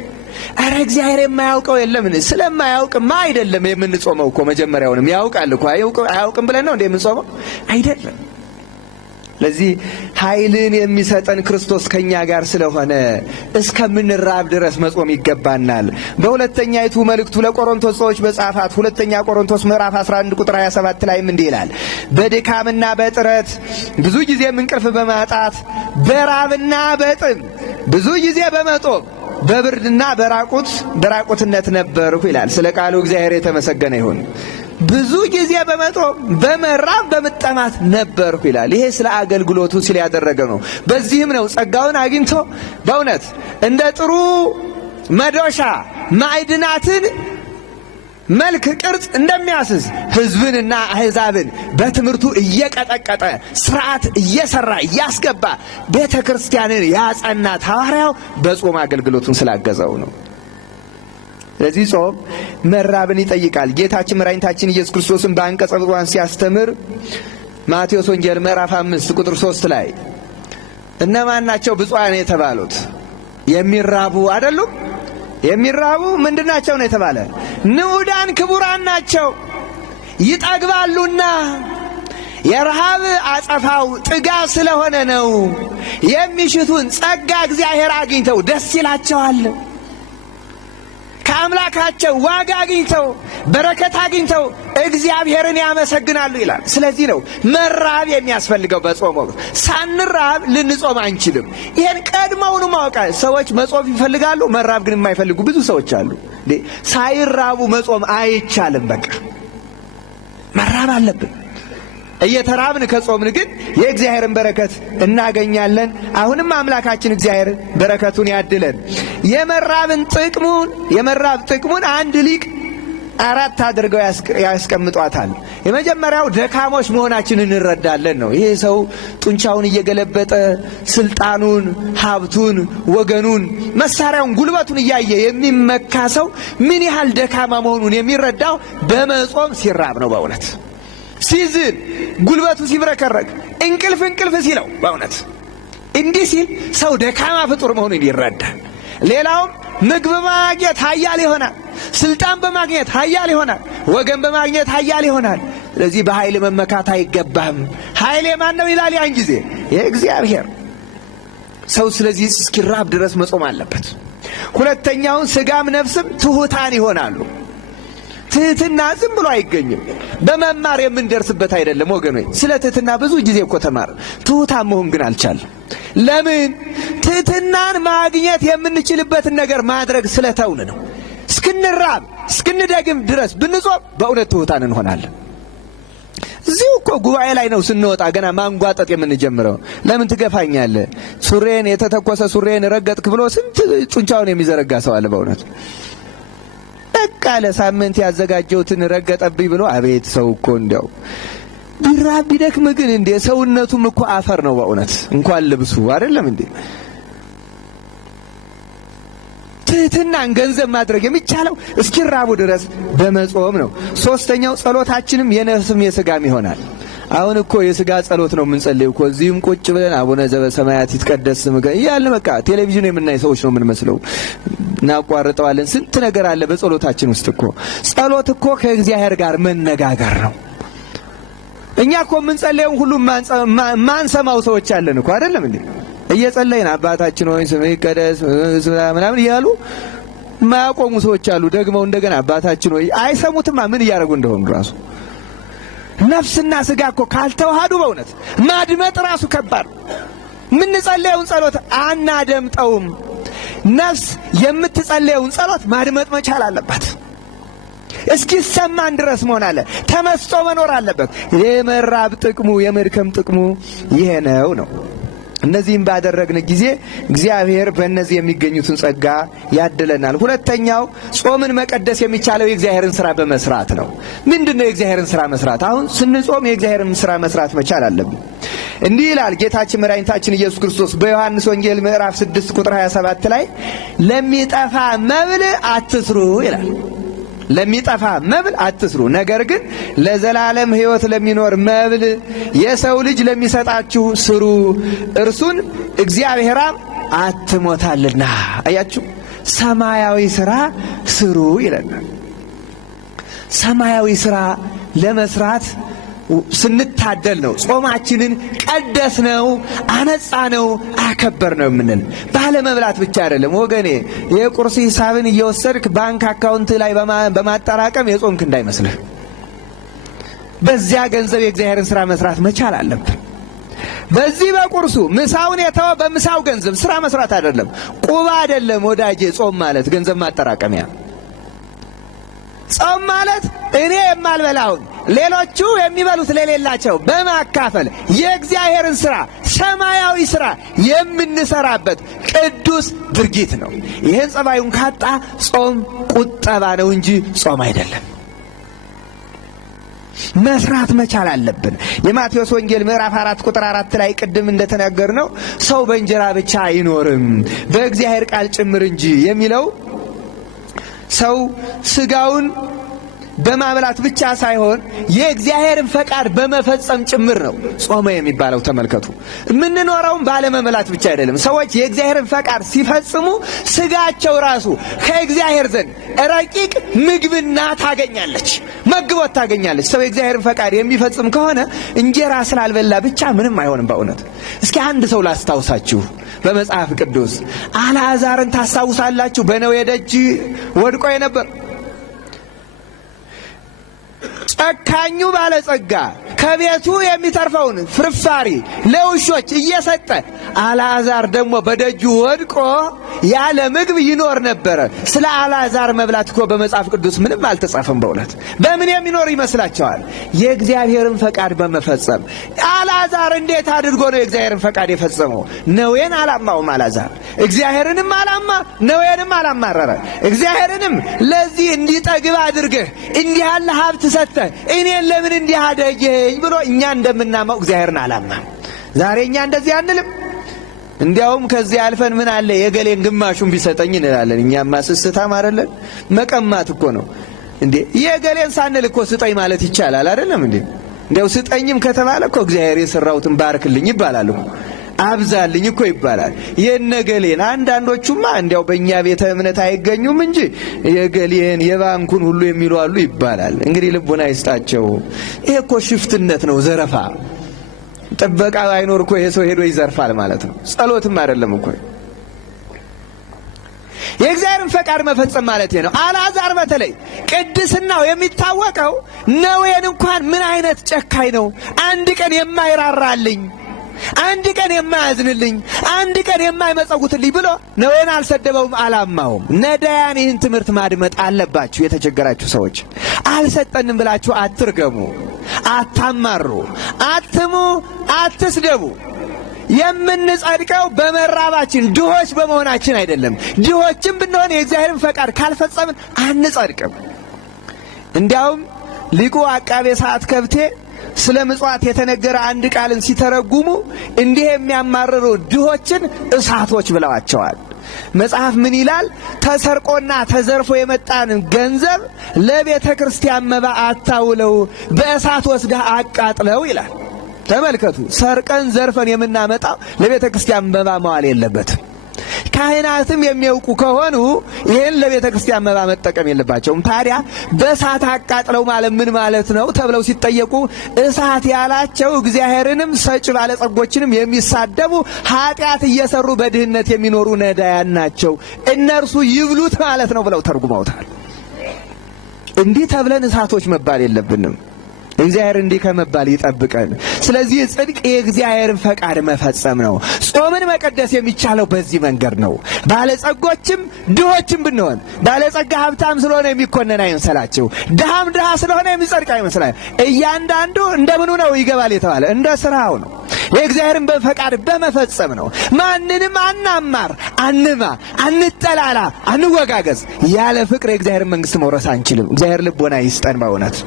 አረ እግዚአብሔር የማያውቀው የለም። ስለማያውቅማ አይደለም የምንጾመው እኮ። መጀመሪያውንም ያውቃል እኮ። አያውቅም ብለን ነው እንደ የምንጾመው አይደለም። ለዚህ ኃይልን የሚሰጠን ክርስቶስ ከኛ ጋር ስለሆነ እስከምንራብ ድረስ መጾም ይገባናል። በሁለተኛይቱ መልእክቱ ለቆሮንቶስ ሰዎች በጻፋት ሁለተኛ ቆሮንቶስ ምዕራፍ 11 ቁጥር 27 ላይም እንዲህ ይላል፣ በድካምና በጥረት ብዙ ጊዜም እንቅልፍ በማጣት በራብና በጥም ብዙ ጊዜ በመጦም በብርድና በራቁትነት ነበርኩ ይላል። ስለ ቃሉ እግዚአብሔር የተመሰገነ ይሁን። ብዙ ጊዜ በመጦም በመራብ በመጠማት ነበርኩ ይላል። ይሄ ስለ አገልግሎቱ ሲል ያደረገ ነው። በዚህም ነው ጸጋውን አግኝቶ በእውነት እንደ ጥሩ መዶሻ ማዕድናትን መልክ ቅርጽ እንደሚያስዝ ሕዝብንና አሕዛብን በትምህርቱ እየቀጠቀጠ ስርዓት እየሰራ እያስገባ ቤተ ክርስቲያንን ያጸናት ሐዋርያው በጾም አገልግሎቱን ስላገዘው ነው። ስለዚህ ጾም መራብን ይጠይቃል። ጌታችን መድኃኒታችን ኢየሱስ ክርስቶስን በአንቀጸ ብፁዓን ሲያስተምር ማቴዎስ ወንጌል ምዕራፍ 5 ቁጥር 3 ላይ እነማን ናቸው ብፁዓን የተባሉት? የሚራቡ አይደሉም? የሚራቡ ምንድናቸው ነው የተባለ? ንዑዳን ክቡራን ናቸው፣ ይጠግባሉና። የረሃብ አጸፋው ጥጋብ ስለሆነ ነው። የሚሽቱን ጸጋ እግዚአብሔር አግኝተው ደስ ይላቸዋል። ከአምላካቸው ዋጋ አግኝተው በረከት አግኝተው እግዚአብሔርን ያመሰግናሉ ይላል። ስለዚህ ነው መራብ የሚያስፈልገው በጾም ወቅት። ሳንራብ ልንጾም አንችልም። ይሄን ቀድመውኑ ማወቅ። ሰዎች መጾም ይፈልጋሉ፣ መራብ ግን የማይፈልጉ ብዙ ሰዎች አሉ። ሳይራቡ መጾም አይቻልም። በቃ መራብ አለብን። እየተራብን ከጾምን ግን የእግዚአብሔርን በረከት እናገኛለን። አሁንም አምላካችን እግዚአብሔር በረከቱን ያድለን። የመራብ ጥቅሙን አንድ ሊቅ 4 አድርገው ያስቀምጧታል። የመጀመሪያው ደካሞች መሆናችንን እንረዳለን ነው። ይሄ ሰው ጡንቻውን እየገለበጠ ስልጣኑን፣ ሀብቱን፣ ወገኑን፣ መሳሪያውን፣ ጉልበቱን እያየ የሚመካ ሰው ምን ያህል ደካማ መሆኑን የሚረዳው በመጾም ሲራብ ነው። በእውነት ሲዝን፣ ጉልበቱ ሲብረከረክ፣ እንቅልፍ ሲለው፣ በእውነት እንዲህ ሲል ሰው ደካማ ፍጡር መሆኑን ይረዳል። ሌላውም ምግብ በማግኘት ኃያል ይሆናል። ስልጣን በማግኘት ኃያል ይሆናል። ወገን በማግኘት ኃያል ይሆናል። ስለዚህ በኃይል መመካት አይገባም። ኃይል የማን ነው ይላል ያን ጊዜ? የእግዚአብሔር። ሰው ስለዚህ እስኪራብ ድረስ መጾም አለበት። ሁለተኛውን ሥጋም ነፍስም ትሑታን ይሆናሉ። ትህትና ዝም ብሎ አይገኝም። በመማር የምንደርስበት አይደለም ወገኖች። ስለ ትህትና ብዙ ጊዜ እኮ ተማር፣ ትሑታን መሆን ግን አልቻለም። ለምን? ትህትናን ማግኘት የምንችልበትን ነገር ማድረግ ስለተውን ነው። እስክንራብ እስክንደግም ድረስ ብንጾም በእውነት ትሑታን እንሆናለን። እዚሁ እኮ ጉባኤ ላይ ነው ስንወጣ ገና ማንጓጠጥ የምንጀምረው። ለምን ትገፋኛለህ? ሱሬን የተተኮሰ ሱሬን ረገጥክ ብሎ ስንት ጡንቻውን የሚዘረጋ ሰው አለ በእውነት። በቃ ለሳምንት ያዘጋጀውትን ረገጠብኝ ብሎ አቤት ሰው እኮ እንዲያው ቢራብ ቢደክም ግን እንዴ ሰውነቱም እኮ አፈር ነው በእውነት፣ እንኳን ልብሱ አይደለም እንዴ። ትህትናን ገንዘብ ማድረግ የሚቻለው እስኪራቡ ድረስ በመጾም ነው። ሶስተኛው ጸሎታችንም የነፍስም የሥጋም ይሆናል። አሁን እኮ የሥጋ ጸሎት ነው የምንጸልየው እኮ እዚህም ቁጭ ብለን አቡነ ዘበሰማያት ይትቀደስ ስምከ እያልን በቃ ቴሌቪዥን የምናይ ሰዎች ነው የምንመስለው። እናቋርጠዋለን። ስንት ነገር አለ በጸሎታችን ውስጥ እኮ። ጸሎት እኮ ከእግዚአብሔር ጋር መነጋገር ነው። እኛ እኮ የምንጸልየውን ሁሉ ማንሰማው ሰዎች አለን እኮ አይደለም እንዴ? እየጸለይን አባታችን ሆይ ስምህ ይቀደስ ምናምን እያሉ ማያቆሙ ሰዎች አሉ። ደግመው እንደገና አባታችን ሆይ አይሰሙትማ ምን እያደረጉ እንደሆኑ ራሱ። ነፍስና ሥጋ እኮ ካልተዋሃዱ በእውነት ማድመጥ ራሱ ከባድ። የምንጸለየውን ጸሎት አናደምጠውም። ነፍስ የምትጸለየውን ጸሎት ማድመጥ መቻል አለባት። እስኪሰማን ድረስ መሆን አለ። ተመስጦ መኖር አለበት። የመራብ ጥቅሙ የመድከም ጥቅሙ ይሄ ነው። እነዚህም ባደረግን ጊዜ እግዚአብሔር በእነዚህ የሚገኙትን ጸጋ ያድለናል። ሁለተኛው ጾምን መቀደስ የሚቻለው የእግዚአብሔርን ሥራ በመስራት ነው። ምንድነው የእግዚአብሔርን ሥራ መስራት? አሁን ስንጾም የእግዚአብሔርን ሥራ መስራት መቻል አለብን። እንዲህ ይላል ጌታችን መድኃኒታችን ኢየሱስ ክርስቶስ በዮሐንስ ወንጌል ምዕራፍ 6 ቁጥር 27 ላይ ለሚጠፋ መብል አትስሩ ይላል። ለሚጠፋ መብል አትስሩ፣ ነገር ግን ለዘላለም ሕይወት ለሚኖር መብል የሰው ልጅ ለሚሰጣችሁ ስሩ፣ እርሱን እግዚአብሔር አብ አትሞታልና። አያችሁ፣ ሰማያዊ ሥራ ስሩ ይለናል። ሰማያዊ ሥራ ለመስራት ስንታደል ነው ጾማችንን ቀደስ ነው፣ አነጻ ነው፣ አከበር ነው የምንል። ባለመብላት ብቻ አይደለም ወገኔ። የቁርስ ሂሳብን እየወሰድክ ባንክ አካውንት ላይ በማጠራቀም የጾምክ እንዳይመስልህ። በዚያ ገንዘብ የእግዚአብሔርን ሥራ መስራት መቻል አለብን። በዚህ በቁርሱ ምሳውን የተወ በምሳው ገንዘብ ሥራ መስራት አይደለም። ቁባ አይደለም ወዳጄ። ጾም ማለት ገንዘብ ማጠራቀሚያ። ጾም ማለት እኔ የማልበላውን ሌሎቹ የሚበሉት ለሌላቸው በማካፈል የእግዚአብሔርን ሥራ ሰማያዊ ሥራ የምንሰራበት ቅዱስ ድርጊት ነው። ይህን ጸባዩን ካጣ ጾም ቁጠባ ነው እንጂ ጾም አይደለም። መስራት መቻል አለብን። የማቴዎስ ወንጌል ምዕራፍ 4 ቁጥር 4 ላይ ቅድም እንደተናገርነው ሰው በእንጀራ ብቻ አይኖርም በእግዚአብሔር ቃል ጭምር እንጂ የሚለው ሰው ሥጋውን በማብላት ብቻ ሳይሆን የእግዚአብሔርን ፈቃድ በመፈጸም ጭምር ነው ጾመ የሚባለው። ተመልከቱ፣ የምንኖረውም ባለመብላት ብቻ አይደለም። ሰዎች የእግዚአብሔርን ፈቃድ ሲፈጽሙ ሥጋቸው ራሱ ከእግዚአብሔር ዘንድ ረቂቅ ምግብና ታገኛለች፣ መግቦት ታገኛለች። ሰው የእግዚአብሔርን ፈቃድ የሚፈጽም ከሆነ እንጀራ ስላልበላ ብቻ ምንም አይሆንም። በእውነት እስኪ አንድ ሰው ላስታውሳችሁ። በመጽሐፍ ቅዱስ አልዓዛርን ታስታውሳላችሁ? በነዌ ደጅ ወድቆ የነበር ጨካኙ ባለጸጋ ከቤቱ የሚተርፈውን ፍርፋሪ ለውሾች እየሰጠ አልዓዛር ደግሞ በደጁ ወድቆ ያለ ምግብ ይኖር ነበረ። ስለ አልዓዛር መብላት እኮ በመጽሐፍ ቅዱስ ምንም አልተጻፈም። በእውነት በምን የሚኖር ይመስላችኋል? የእግዚአብሔርን ፈቃድ በመፈጸም። አልዓዛር እንዴት አድርጎ ነው የእግዚአብሔርን ፈቃድ የፈጸመው? ነዌን አላማውም አልዓዛር። እግዚአብሔርንም አላማ፣ ነዌንም አላማረረ። እግዚአብሔርንም ለዚህ እንዲጠግብ አድርገህ እንዲህ ያለ ሀብት ሰጥተህ እኔን ለምን እንዲህ አደረገኝ ብሎ እኛ እንደምናማው እግዚአብሔርን አላማ። ዛሬ እኛ እንደዚህ አንልም። እንዲያውም ከዚህ አልፈን ምን አለ የገሌን ግማሹን ቢሰጠኝ እንላለን። እኛማ ስስታም አይደለን? መቀማት እኮ ነው እንዴ። የገሌን ሳንል እኮ ስጠኝ ማለት ይቻላል አይደለም እንዴ? እንዲያው ስጠኝም ከተባለ እኮ እግዚአብሔር የሰራውትን ባርክልኝ ይባላል እኮ፣ አብዛልኝ እኮ ይባላል። የነገሌን አንዳንዶቹማ እንዲያው በእኛ ቤተ እምነት አይገኙም እንጂ የገሌን የባንኩን ሁሉ የሚሉ አሉ ይባላል። እንግዲህ ልቡና ይስጣቸው። ይሄ እኮ ሽፍትነት ነው፣ ዘረፋ። ጥበቃ ባይኖር እኮ ይሄ ሰው ሄዶ ይዘርፋል ማለት ነው። ጸሎትም አይደለም እኮ። የእግዚአብሔርን ፈቃድ መፈጸም ማለት ነው። አልዓዛር በተለይ ቅድስናው የሚታወቀው ነዌን እንኳን ምን አይነት ጨካኝ ነው! አንድ ቀን የማይራራልኝ፣ አንድ ቀን የማያዝንልኝ፣ አንድ ቀን የማይመጸውትልኝ ብሎ ነዌን አልሰደበውም፣ አላማውም። ነዳያን ይህን ትምህርት ማድመጥ አለባችሁ። የተቸገራችሁ ሰዎች አልሰጠንም ብላችሁ አትርገሙ፣ አታማሩ፣ አትሙ፣ አትስደቡ። የምንጸድቀው በመራባችን ድሆች በመሆናችን አይደለም። ድሆችም ብንሆን የእግዚአብሔርን ፈቃድ ካልፈጸምን አንጸድቅም። እንዲያውም ሊቁ አቃቤ ሰዓት ከብቴ ስለ ምጽዋት የተነገረ አንድ ቃልን ሲተረጉሙ እንዲህ የሚያማርሩ ድሆችን እሳቶች ብለዋቸዋል። መጽሐፍ ምን ይላል? ተሰርቆና ተዘርፎ የመጣን ገንዘብ ለቤተ ክርስቲያን መባ አታውለው፣ በእሳት ወስደህ አቃጥለው ይላል። ተመልከቱ፣ ሰርቀን ዘርፈን የምናመጣው ለቤተ ክርስቲያን መባ መዋል የለበትም። ካህናትም የሚያውቁ ከሆኑ ይህን ለቤተ ክርስቲያን መባ መጠቀም የለባቸውም። ታዲያ በእሳት አቃጥለው ማለት ምን ማለት ነው ተብለው ሲጠየቁ እሳት ያላቸው እግዚአብሔርንም ሰጭ ባለጸጎችንም የሚሳደቡ ኃጢአት እየሰሩ በድህነት የሚኖሩ ነዳያን ናቸው፣ እነርሱ ይብሉት ማለት ነው ብለው ተርጉመውታል። እንዲህ ተብለን እሳቶች መባል የለብንም። እግዚአብሔር እንዲህ ከመባል ይጠብቀን። ስለዚህ ጽድቅ የእግዚአብሔርን ፈቃድ መፈጸም ነው። ጾምን መቀደስ የሚቻለው በዚህ መንገድ ነው። ባለጸጎችም ድሆችም ብንሆን ባለጸጋ ሀብታም ስለሆነ የሚኮነን አይመስላችሁ፣ ድሃም ድሃ ስለሆነ የሚጸድቅ አይመስላችሁ። እያንዳንዱ እንደምኑ ነው ይገባል የተባለ እንደ ስራው ነው። የእግዚአብሔርን ፈቃድ በመፈጸም ነው። ማንንም አናማር፣ አንማ፣ አንጠላላ፣ አንወጋገዝ። ያለ ፍቅር የእግዚአብሔርን መንግሥት መውረስ አንችልም። እግዚአብሔር ልቦና ይስጠን በእውነት።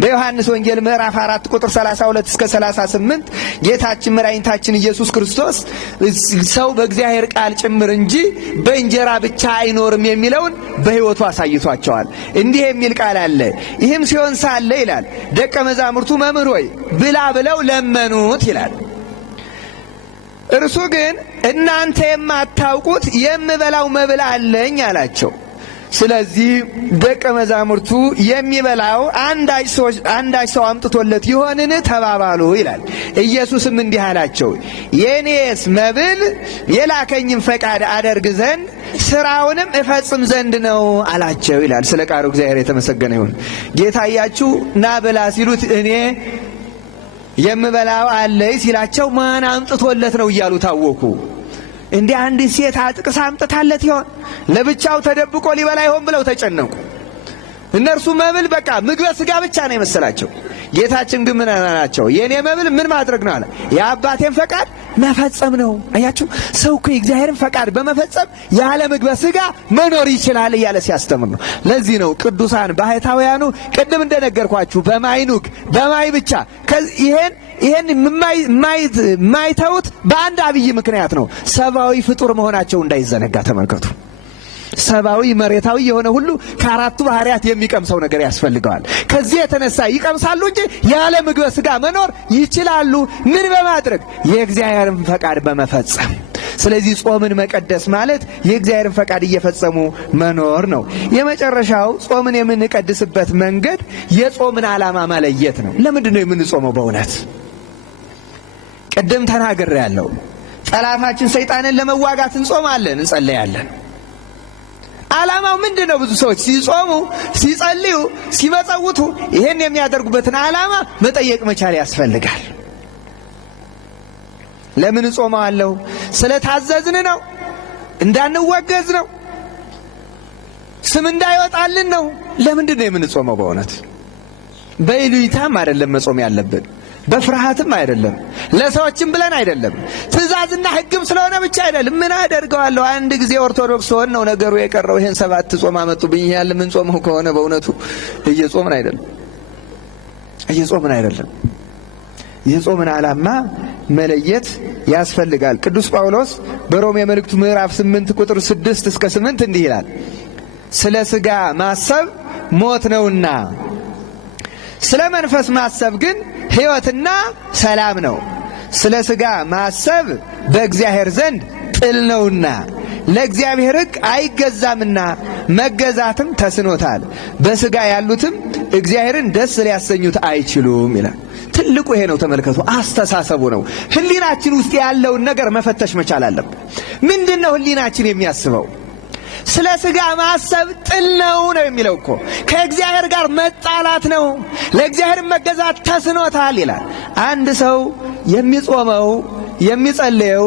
በዮሐንስ ወንጌል ምዕራፍ 4 ቁጥር 32 እስከ 38 ጌታችን መድኃኒታችን ኢየሱስ ክርስቶስ ሰው በእግዚአብሔር ቃል ጭምር እንጂ በእንጀራ ብቻ አይኖርም የሚለውን በሕይወቱ አሳይቷቸዋል። እንዲህ የሚል ቃል አለ። ይህም ሲሆን ሳለ ይላል ደቀ መዛሙርቱ መምህር ሆይ ብላ ብለው ለመኑት ይላል። እርሱ ግን እናንተ የማታውቁት የምበላው መብል አለኝ አላቸው። ስለዚህ ደቀ መዛሙርቱ የሚበላው አንዳች ሰው አምጥቶለት ይሆንን ተባባሉ ይላል። ኢየሱስም እንዲህ አላቸው፣ የኔስ መብል የላከኝም ፈቃድ አደርግ ዘንድ ስራውንም እፈጽም ዘንድ ነው አላቸው ይላል። ስለ ቃሉ እግዚአብሔር የተመሰገነ ይሁን። ጌታ እያችሁ ና ብላ ሲሉት እኔ የምበላው አለኝ ሲላቸው ማን አምጥቶለት ነው እያሉ ታወኩ። እንዲህ አንድ ሴት አጥቅሳ አምጥታለት ይሆን ለብቻው ተደብቆ ሊበላ ይሆን ብለው ተጨነቁ። እነርሱ መብል በቃ ምግበ ሥጋ ብቻ ነው የመሰላቸው። ጌታችን ግን ምን አላቸው? የኔ መብል ምን ማድረግ ነው አለ? የአባቴን ፈቃድ መፈጸም ነው። አያችሁ፣ ሰው እኮ የእግዚአብሔርን ፈቃድ በመፈጸም ያለ ምግበ ሥጋ መኖር ይችላል እያለ ሲያስተምር ነው። ለዚህ ነው ቅዱሳን ባህታውያኑ ቅድም እንደነገርኳችሁ በማይኑግ በማይ ብቻ ይሄን የማይተውት በአንድ አብይ ምክንያት ነው። ሰብአዊ ፍጡር መሆናቸው እንዳይዘነጋ ተመልከቱ። ሰብአዊ መሬታዊ የሆነ ሁሉ ከአራቱ ባህሪያት የሚቀምሰው ነገር ያስፈልገዋል። ከዚህ የተነሳ ይቀምሳሉ እንጂ ያለ ምግበ ሥጋ መኖር ይችላሉ። ምን በማድረግ? የእግዚአብሔርን ፈቃድ በመፈጸም። ስለዚህ ጾምን መቀደስ ማለት የእግዚአብሔርን ፈቃድ እየፈጸሙ መኖር ነው። የመጨረሻው ጾምን የምንቀድስበት መንገድ የጾምን ዓላማ መለየት ነው። ለምንድን ነው የምንጾመው? በእውነት ቅድም ተናግሬያለሁ። ጠላታችን ሰይጣንን ለመዋጋት እንጾማለን፣ እንጸለያለን። ዓላማው ምንድን ነው? ብዙ ሰዎች ሲጾሙ፣ ሲጸልዩ፣ ሲመጸውቱ ይሄን የሚያደርጉበትን ዓላማ መጠየቅ መቻል ያስፈልጋል። ለምን እጾማለሁ? ስለታዘዝን ነው? እንዳንወገዝ ነው? ስም እንዳይወጣልን ነው? ለምንድን ነው የምንጾመው? በእውነት በይሉኝታም አይደለም መጾም ያለብን፣ በፍርሃትም አይደለም፣ ለሰዎችም ብለን አይደለም፣ ትእዛዝና ሕግም ስለሆነ ብቻ አይደለም። ምን አደርገዋለሁ? አንድ ጊዜ ኦርቶዶክስ ሆን ነው ነገሩ የቀረው። ይሄን 7 ጾም አመጡብኝ ያለ ምን ጾመው ከሆነ በእውነቱ እየጾምን አይደለም። የጾምን ዓላማ መለየት ያስፈልጋል። ቅዱስ ጳውሎስ በሮሜ መልእክቱ ምዕራፍ 8 ቁጥር 6 እስከ 8 እንዲህ ይላል፣ ስለ ሥጋ ማሰብ ሞት ነውና ስለ መንፈስ ማሰብ ግን ሕይወትና ሰላም ነው። ስለ ሥጋ ማሰብ በእግዚአብሔር ዘንድ ጥል ነውና ለእግዚአብሔር ሕግ አይገዛምና መገዛትም ተስኖታል። በሥጋ ያሉትም እግዚአብሔርን ደስ ሊያሰኙት አይችሉም ይላል። ትልቁ ይሄ ነው። ተመልከቱ፣ አስተሳሰቡ ነው። ሕሊናችን ውስጥ ያለውን ነገር መፈተሽ መቻል አለብን። ምንድን ነው ሕሊናችን የሚያስበው? ስለ ሥጋ ማሰብ ጥል ነው የሚለው እኮ ከእግዚአብሔር ጋር መጣላት ነው። ለእግዚአብሔር መገዛት ተስኖታል ይላል። አንድ ሰው የሚጾመው የሚጸልየው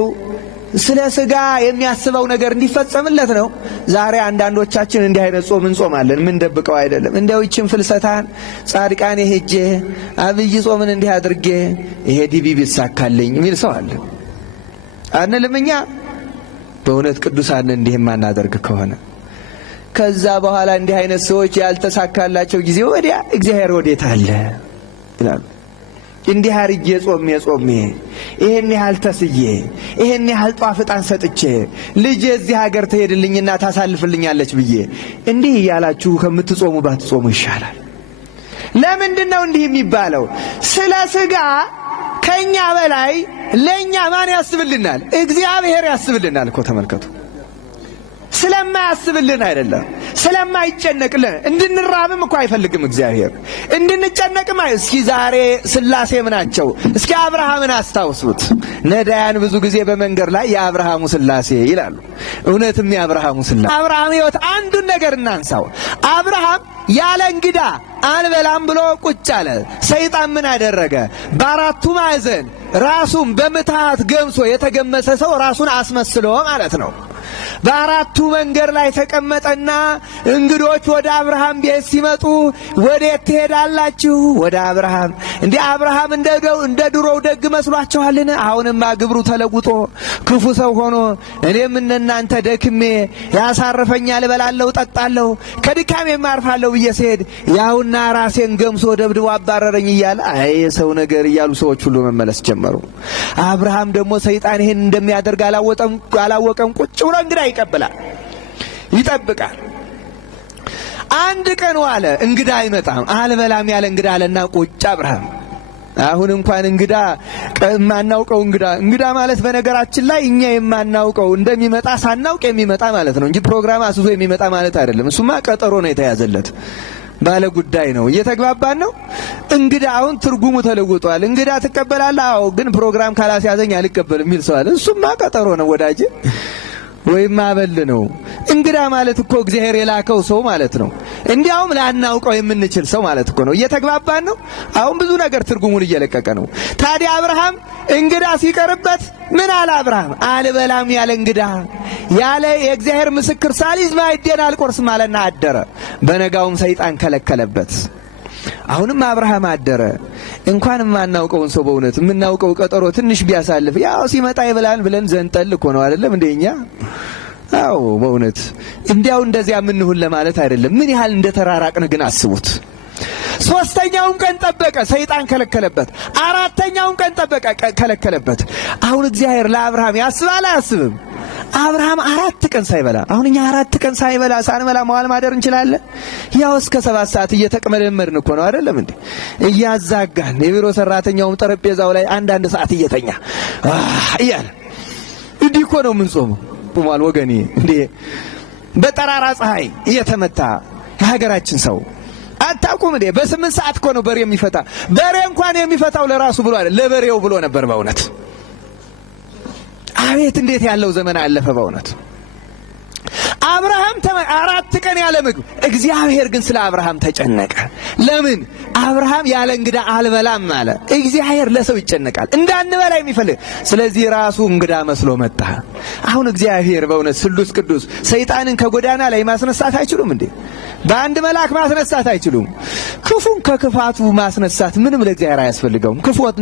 ስለ ሥጋ የሚያስበው ነገር እንዲፈጸምለት ነው። ዛሬ አንዳንዶቻችን እንዲህ አይነት ጾም እንጾማለን። ምን ደብቀው አይደለም። እንዲያው ይህችን ፍልሰታን ጻድቃኔ ሄጄ አብይ ጾምን እንዲህ አድርጌ ይሄ ዲቢ ቢሳካልኝ የሚል ሰው አለ አንልም እኛ? በእውነት ቅዱሳን እንዲህ የማናደርግ ከሆነ ከዛ በኋላ እንዲህ አይነት ሰዎች ያልተሳካላቸው ጊዜ ወዲያ እግዚአብሔር ወዴት አለ ይላሉ። እንዲህ አርጌ ጾሜ ይሄን ያህል ተስዬ ይሄን ያህል ጧፍ ዕጣን ሰጥቼ ልጄ እዚህ ሀገር ትሄድልኝና ታሳልፍልኛለች ብዬ እንዲህ እያላችሁ ከምትጾሙ ባትጾሙ ይሻላል። ለምንድን ነው እንዲህ የሚባለው? ስለ ሥጋ ከኛ በላይ ለኛ ማን ያስብልናል? እግዚአብሔር ያስብልናል እኮ ተመልከቱ። ስለማያስብልን አይደለም፣ ስለማይጨነቅልን። እንድንራብም እኮ አይፈልግም እግዚአብሔር፣ እንድንጨነቅም። እስኪ ዛሬ ሥላሴ ምናቸው? እስኪ አብርሃምን አስታውሱት። ነዳያን ብዙ ጊዜ በመንገድ ላይ የአብርሃሙ ሥላሴ ይላሉ። እውነትም የአብርሃሙ ሥላሴ አብርሃም ሕይወት አንዱን ነገር እናንሳው። አብርሃም ያለ እንግዳ አልበላም ብሎ ቁጭ አለ። ሰይጣን ምን አደረገ? በአራቱ ማዕዘን ራሱን በምትሃት ገምሶ የተገመሰ ሰው ራሱን አስመስሎ ማለት ነው። በአራቱ መንገድ ላይ ተቀመጠና እንግዶች ወደ አብርሃም ቤት ሲመጡ ወዴት ትሄዳላችሁ? ወደ አብርሃም። እንዴ አብርሃም እንደ ድሮው ደግ መስሏችኋልን? አሁንማ ግብሩ ተለውጦ ክፉ ሰው ሆኖ እኔም እናንተ ደክሜ ያሳርፈኛል፣ እበላለሁ፣ ጠጣለሁ፣ ከድካሜም አርፋለሁ ብዬ ስሄድ ያውና ራሴን ገምሶ ደብድቦ አባረረኝ እያለ አይ የሰው ነገር እያሉ ሰዎች ሁሉ መመለስ ጀመሩ። አብርሃም ደግሞ ሰይጣን ይሄን እንደሚያደርግ አላወቀም። ቁጭ ብሎ እንግዳ ይቀበላል፣ ይጠብቃል። አንድ ቀን ዋለ፣ እንግዳ አይመጣም። አልበላም ያለ እንግዳ አለና ቁጭ አብርሃም። አሁን እንኳን እንግዳ የማናውቀው እንግዳ ማለት በነገራችን ላይ እኛ የማናውቀው እንደሚመጣ ሳናውቅ የሚመጣ ማለት ነው እንጂ ፕሮግራም አስይዞ የሚመጣ ማለት አይደለም። እሱማ ቀጠሮ ነው የተያዘለት፣ ባለ ጉዳይ ነው። እየተግባባን ነው። እንግዳ አሁን ትርጉሙ ተለውጧል። እንግዳ ትቀበላለህ? አዎ፣ ግን ፕሮግራም ካላስያዘኝ አልቀበልም የሚል ሰው አለ። እሱማ ቀጠሮ ነው ወዳጅ፣ ወይም ማበል ነው። እንግዳ ማለት እኮ እግዚአብሔር የላከው ሰው ማለት ነው። እንዲያውም ላናውቀው የምንችል ሰው ማለት እኮ ነው። እየተግባባን ነው። አሁን ብዙ ነገር ትርጉሙን እየለቀቀ ነው። ታዲያ አብርሃም እንግዳ ሲቀርበት ምን አለ? አብርሃም አልበላም ያለ እንግዳ ያለ የእግዚአብሔር ምስክር ሳልይዝ ማዕዴን አልቆርስም አለና አደረ። በነጋውም ሰይጣን ከለከለበት። አሁንም አብርሃም አደረ። እንኳን የማናውቀውን ሰው በእውነት የምናውቀው ቀጠሮ ትንሽ ቢያሳልፍ ያው ሲመጣ ይብላል ብለን ዘንጠል እኮ ነው አይደለም እንደኛ? አዎ በእውነት እንዲያው እንደዚያ ምንሁን ለማለት አይደለም። ምን ያህል እንደተራራቅን ግን አስቡት። ሶስተኛውን ቀን ጠበቀ፣ ሰይጣን ከለከለበት። አራተኛውን ቀን ጠበቀ፣ ከለከለበት። አሁን እግዚአብሔር ለአብርሃም ያስባል አያስብም? አብርሃም 4 ቀን ሳይበላ፣ አሁን እኛ 4 ቀን ሳንበላ መዋል ማደር እንችላለን? ያው እስከ 7 ሰዓት እየተቅመደመድን እኮ ነው አይደለም እንዴ? እያዛጋን የቢሮ ሰራተኛውም ጠረጴዛው ላይ አንዳንድ ሰዓት እየተኛ እያለ እንዲህ እኮ ነው የምንጾመው። ቁሟል ወገኔ እንዴ! በጠራራ ፀሐይ እየተመታ የሀገራችን ሰው አታውቁም እንዴ? በ8 ሰዓት እኮ ነው በሬ የሚፈታ። በሬ እንኳን የሚፈታው ለራሱ ብሎ አይደል፣ ለበሬው ብሎ ነበር በእውነት። አቤት እንዴት ያለው ዘመን አለፈ በእውነት። አብርሃም 4 ቀን ያለ ምግብ። እግዚአብሔር ግን ስለ አብርሃም ተጨነቀ። ለምን? አብርሃም ያለ እንግዳ አልበላም አለ። እግዚአብሔር ለሰው ይጨነቃል፣ እንዳንበላ የሚፈልግ። ስለዚህ ራሱ እንግዳ መስሎ መጣ። አሁን እግዚአብሔር በእውነት ስሉስ ቅዱስ ሰይጣንን ከጎዳና ላይ ማስነሳት አይችሉም እንዴ? በአንድ መልአክ ማስነሳት አይችሉም? ክፉን ከክፋቱ ማስነሳት ምንም ለእግዚአብሔር አያስፈልገውም። ክፋቱ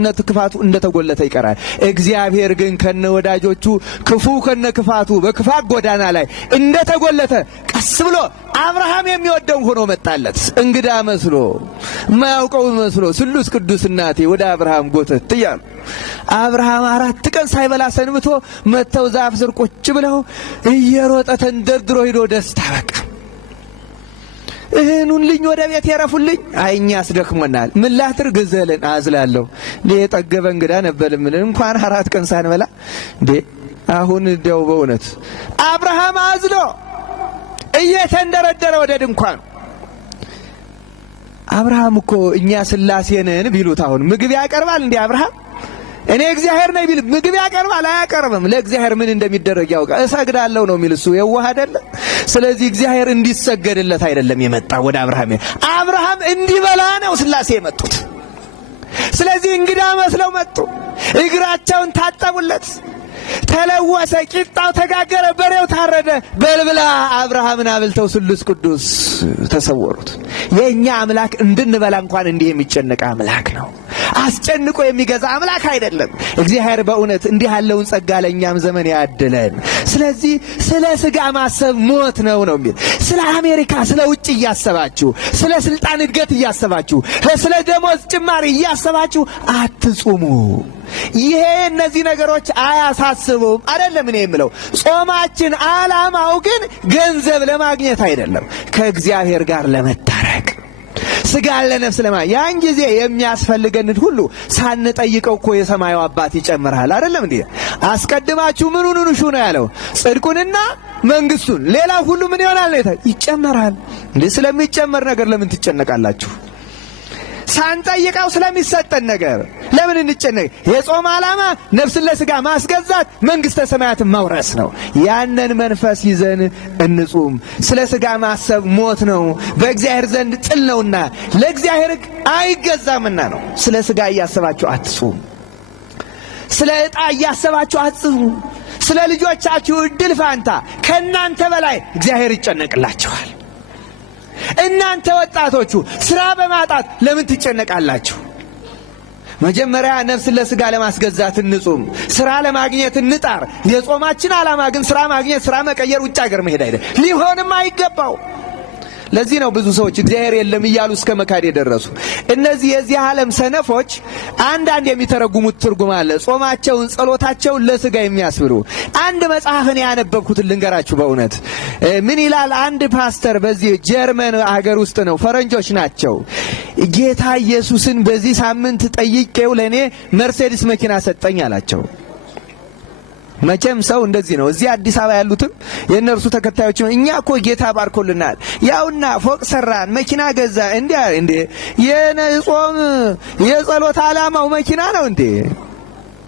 እንደተጎለተ ይቀራል። እግዚአብሔር ግን ከነ ወዳጆቹ ክፉ ከነ ክፋቱ በክፋት ጎዳና ላይ እንደተጎለተ ቀስ ብሎ አብርሃም የሚወደው ሆኖ መጣለት። እንግዳ መስሎ ማያውቀው መስሎ ስሉስ ቅዱስ እናቴ ወደ አብርሃም ጎተት እያሉ አብርሃም 4 ቀን ሳይበላ ሰንብቶ መተው ዛፍ ስር ቁጭ ብለው እየሮጠ ተንደርድሮ ሄዶ ደስታ በቃ እህኑን ልኝ ወደ ቤት ያረፉልኝ። አይኛ አስደክሞናል። ምን ላትር ግዘልን አዝላለሁ። የጠገበ እንግዳ ነበር ምን እንኳን 4 ቀን ሳንበላ እንዴ! አሁን እንዲያው በእውነት አብርሃም አዝሎ እየተንደረደረ ወደ ድንኳን። አብርሃም እኮ እኛ ስላሴንን ቢሉት አሁን ምግብ ያቀርባል እንዴ? አብርሃም እኔ እግዚአብሔር ነኝ ቢል ምግብ ያቀርባል? አያቀርብም። ለእግዚአብሔር ምን እንደሚደረግ ያውቃል። እሰግዳለሁ ነው የሚል እሱ የዋህ አይደለ? ስለዚህ እግዚአብሔር እንዲሰገድለት አይደለም የመጣ ወደ አብርሃም እንዲበላ ነው ስላሴ የመጡት። ስለዚህ እንግዳ መስለው መጡ። እግራቸውን ታጠቡለት፣ ተለወሰ፣ ቂጣው ተጋገረ፣ በሬው ታረደ። በልብላ አብርሃምን አብልተው ስሉስ ቅዱስ ተሰወሩት። የእኛ አምላክ እንድንበላ እንኳን እንዲህ የሚጨነቅ አምላክ ነው። አስጨንቆ የሚገዛ አምላክ አይደለም። እግዚአብሔር በእውነት እንዲህ ያለውን ጸጋ ለእኛም ዘመን ያድለን። ስለዚህ ስለ ስጋ ማሰብ ሞት ነው የሚል። ስለ አሜሪካ ስለ ውጭ እያሰባችሁ፣ ስለ ስልጣን እድገት እያሰባችሁ፣ ስለ ደሞዝ ጭማሪ እያሰባችሁ አትጹሙ። ይሄ እነዚህ ነገሮች አያሳስቡም አይደለም። እኔ የምለው ጾማችን ዓላማው ግን ገንዘብ ለማግኘት አይደለም፣ ከእግዚአብሔር ጋር ለመታረቅ ስጋ ለነፍስ ያን ጊዜ የሚያስፈልገን ሁሉ ሳንጠይቀው እኮ የሰማዩ አባት ይጨምራል አይደለም እንዴ? አስቀድማችሁ ምኑን ሹ ነው ያለው? ጽድቁንና መንግስቱን፣ ሌላ ሁሉ ምን ይሆናል ነው ይጨመራል። እንዴ ስለሚጨመር ነገር ለምን ትጨነቃላችሁ? ሳንጠይቀው ስለሚሰጠን ነገር ለምን እንጨነቅ? የጾም ዓላማ ነፍስን ለሥጋ ማስገዛት፣ መንግሥተ ሰማያትን መውረስ ነው። ያንን መንፈስ ይዘን እንጹም። ስለ ሥጋ ማሰብ ሞት ነው፣ በእግዚአብሔር ዘንድ ጥል ነውና፣ ለእግዚአብሔር አይገዛምና ነው። ስለ ሥጋ እያሰባችሁ አትጹም። ስለ ዕጣ እያሰባችሁ አትጹም። ስለ ልጆቻችሁ ዕድል ፋንታ ከእናንተ በላይ እግዚአብሔር ይጨነቅላችኋል። እናንተ ወጣቶቹ ሥራ በማጣት ለምን ትጨነቃላችሁ? መጀመሪያ ነፍስን ለሥጋ ለማስገዛት እንጹም። ሥራ ለማግኘት እንጣር። የጾማችን ዓላማ ግን ሥራ ማግኘት፣ ሥራ መቀየር፣ ውጭ አገር መሄድ አይደለም። ሊሆንም አይገባው። ለዚህ ነው ብዙ ሰዎች እግዚአብሔር የለም እያሉ እስከ መካድ የደረሱ። እነዚህ የዚህ ዓለም ሰነፎች አንዳንድ የሚተረጉሙት ትርጉም አለ። ጾማቸውን፣ ጸሎታቸውን ለሥጋ የሚያስብሉ። አንድ መጽሐፍን ያነበብኩትን ልንገራችሁ። በእውነት ምን ይላል? አንድ ፓስተር በዚህ ጀርመን አገር ውስጥ ነው፣ ፈረንጆች ናቸው። ጌታ ኢየሱስን በዚህ ሳምንት ጠይቄው ለእኔ መርሴዲስ መኪና ሰጠኝ አላቸው። መቼም ሰው እንደዚህ ነው። እዚህ አዲስ አበባ ያሉትም የእነርሱ ተከታዮች እኛ እኮ ጌታ ባርኮልናል፣ ያውና ፎቅ ሰራን፣ መኪና ገዛ። እንዴ የጾም የጸሎት ዓላማው መኪና ነው እንዴ?